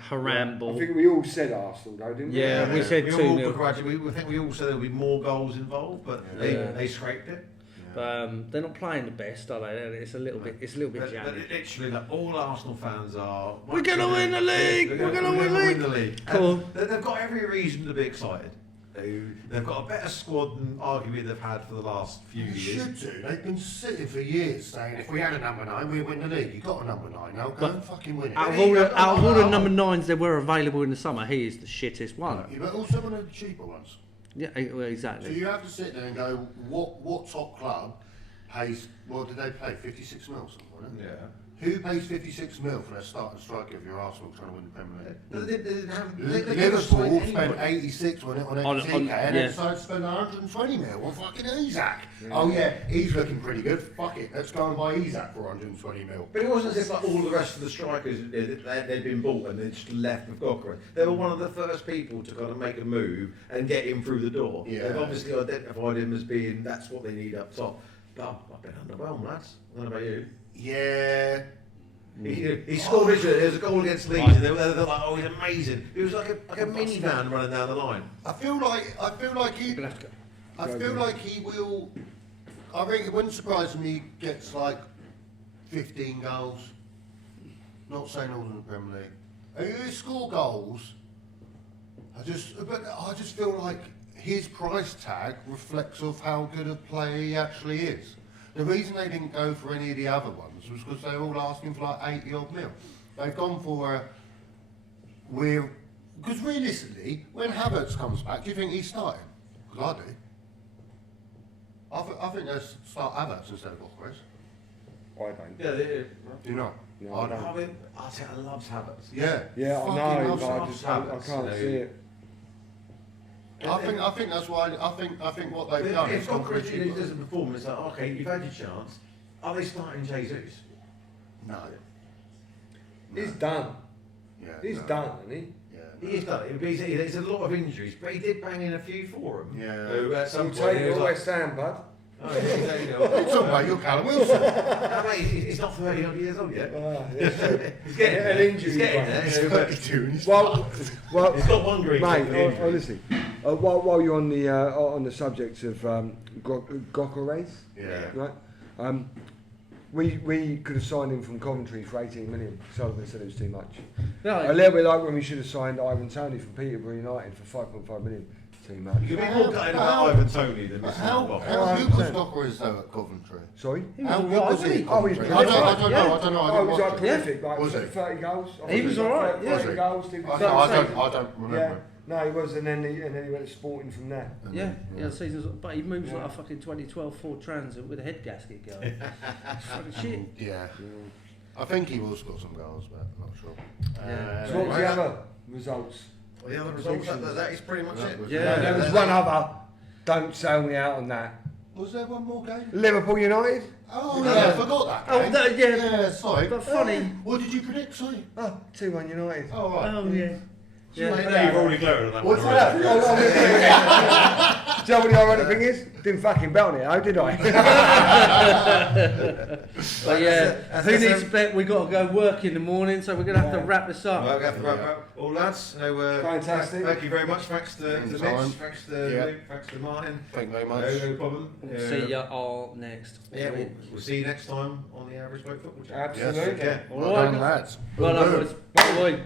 Haram I ball. think we all said Arsenal, though, didn't we? Yeah, we said we 2-0. I think we all said there would be more goals involved, but Yeah. they scraped it. They're not playing the best, are they? It's a little bit. It's a little bit But jammy. literally, like, all Arsenal fans are. We're gonna win the league! We're gonna win the league! Cool. And they've got every reason to be excited. They've got a better squad than arguably they've had for the last few You years. should do. They've been sitting for years saying if we had a number 9, we'd win the league. You got a number 9 now. Go and fucking win it. Out of all the number 9s that were available in the summer, he is the shittest one. Yeah, but also one of the cheaper ones. Yeah, well, So exactly. you have to sit there and go, what top club pays? What did they pay? 56 mil, something, wasn't it? Yeah. Who pays 56 mil for their starting striker if you're Arsenal trying to win the Premier League? But they didn't have. They could have Liverpool signed spent anybody. 86 on it on On- XTK on- and yeah. then decided to spend 120 mil on fucking Isaac. Oh yeah, he's looking pretty good. Fuck it, let's go and buy Isaac for 120 mil. But it wasn't as if like all the rest of the strikers they'd been bought and they just left with Gokra. They were one of the first people to kind of make a move and get him through the door. Yeah. They've obviously identified him as being that's what they need up top. But I've been underwhelmed, lads. What about you? Yeah. He scored literally. There was a goal against Leeds, and they're like, "Oh, he's amazing." It was like a minivan running down the line. I feel like he. Gonna have to go. I feel like he will. I think it wouldn't surprise me. He gets like 15 goals. Not saying all in the Premier League. He score goals. I just feel like his price tag reflects of how good a player he actually is. The reason they didn't go for any of the other ones was because they were all asking for like 80 odd mil. They've gone for because realistically, when Havertz comes back, do you think he's starting? Because I do. I think they'll start Havertz instead of Gokras. I don't. Yeah, Do you not? No, I I don't. I mean, Arteta loves Havertz. Yeah. Yeah, I Fucking know, loves but I Havertz. just I can't see it. I think that's why I think what they've done is If gone Gokra for cheaper. doesn't perform, it's like, okay, you've had your chance. Are they starting Jesus? No. He's done. Yeah. He's no. done, isn't Yeah. He is done. There's a lot of injuries, but he did bang in a few for him. Yeah. So at he? some You'll point, take he it was at like, West Ham, bud. oh, yeah, exactly. You're talking about your Callum Wilson. No, mate, he's not 30 odd years old yet. He's getting Yeah, there. an injury, He's getting right. there. He's you know, but 32 and he's Well, He's got one green. mate, honestly, while you're on the subject of Gokras, Yeah. right? We could have signed him from Coventry for 18 million. Sullivan said it was too much. No, A little bit like when we should have signed Ivan Toney from Peterborough United for 5.5 million. Too much. You can be more gutted about Ivan Toney than missing How the box. good was Gokras though at Coventry? Sorry? How good alright, was he? wasn't he? at Oh, he's Coventry? I don't know. I prolific. don't know. I Oh, didn't he was watch like it. prolific. Like, Was he? 30 goals. He was alright, yeah. 30 goals. Did I don't remember. Yeah. No, he was, and then he went to Sporting from there. Yeah, the season's, but he moves like a fucking 2012 Ford Transit with a head gasket going. It's fucking shit. Yeah. I think he will score some goals, but I'm not sure. Yeah. So what was the other results? Well, the other results, that is pretty much it. Yeah. There was one other. Don't sell me out on that. Was there one more game? Liverpool United. Oh yeah, I forgot that. Oh, game. no, yeah. Yeah, sorry. But funny. What did you predict? Sorry. Oh, 2-1 United. Oh right. Oh, yeah. Yeah, you've already gloated on that What's one. that? already. you know what the ironic thing is? Didn't fucking belt it, oh, did I? But yeah, who needs bet? We got to go work in the morning, so we're going to have to wrap this up. Well, we have to wrap up. All lads, Fantastic. Thank you very much. Thanks to Mitch, thanks to Luke, thanks to Martyn. Thank you very much. No problem. We'll see you all next. Yeah, we'll see you next time on the Average Bloke Football Chat. Absolutely. Yeah. All right, lads. well done, boys. Bye.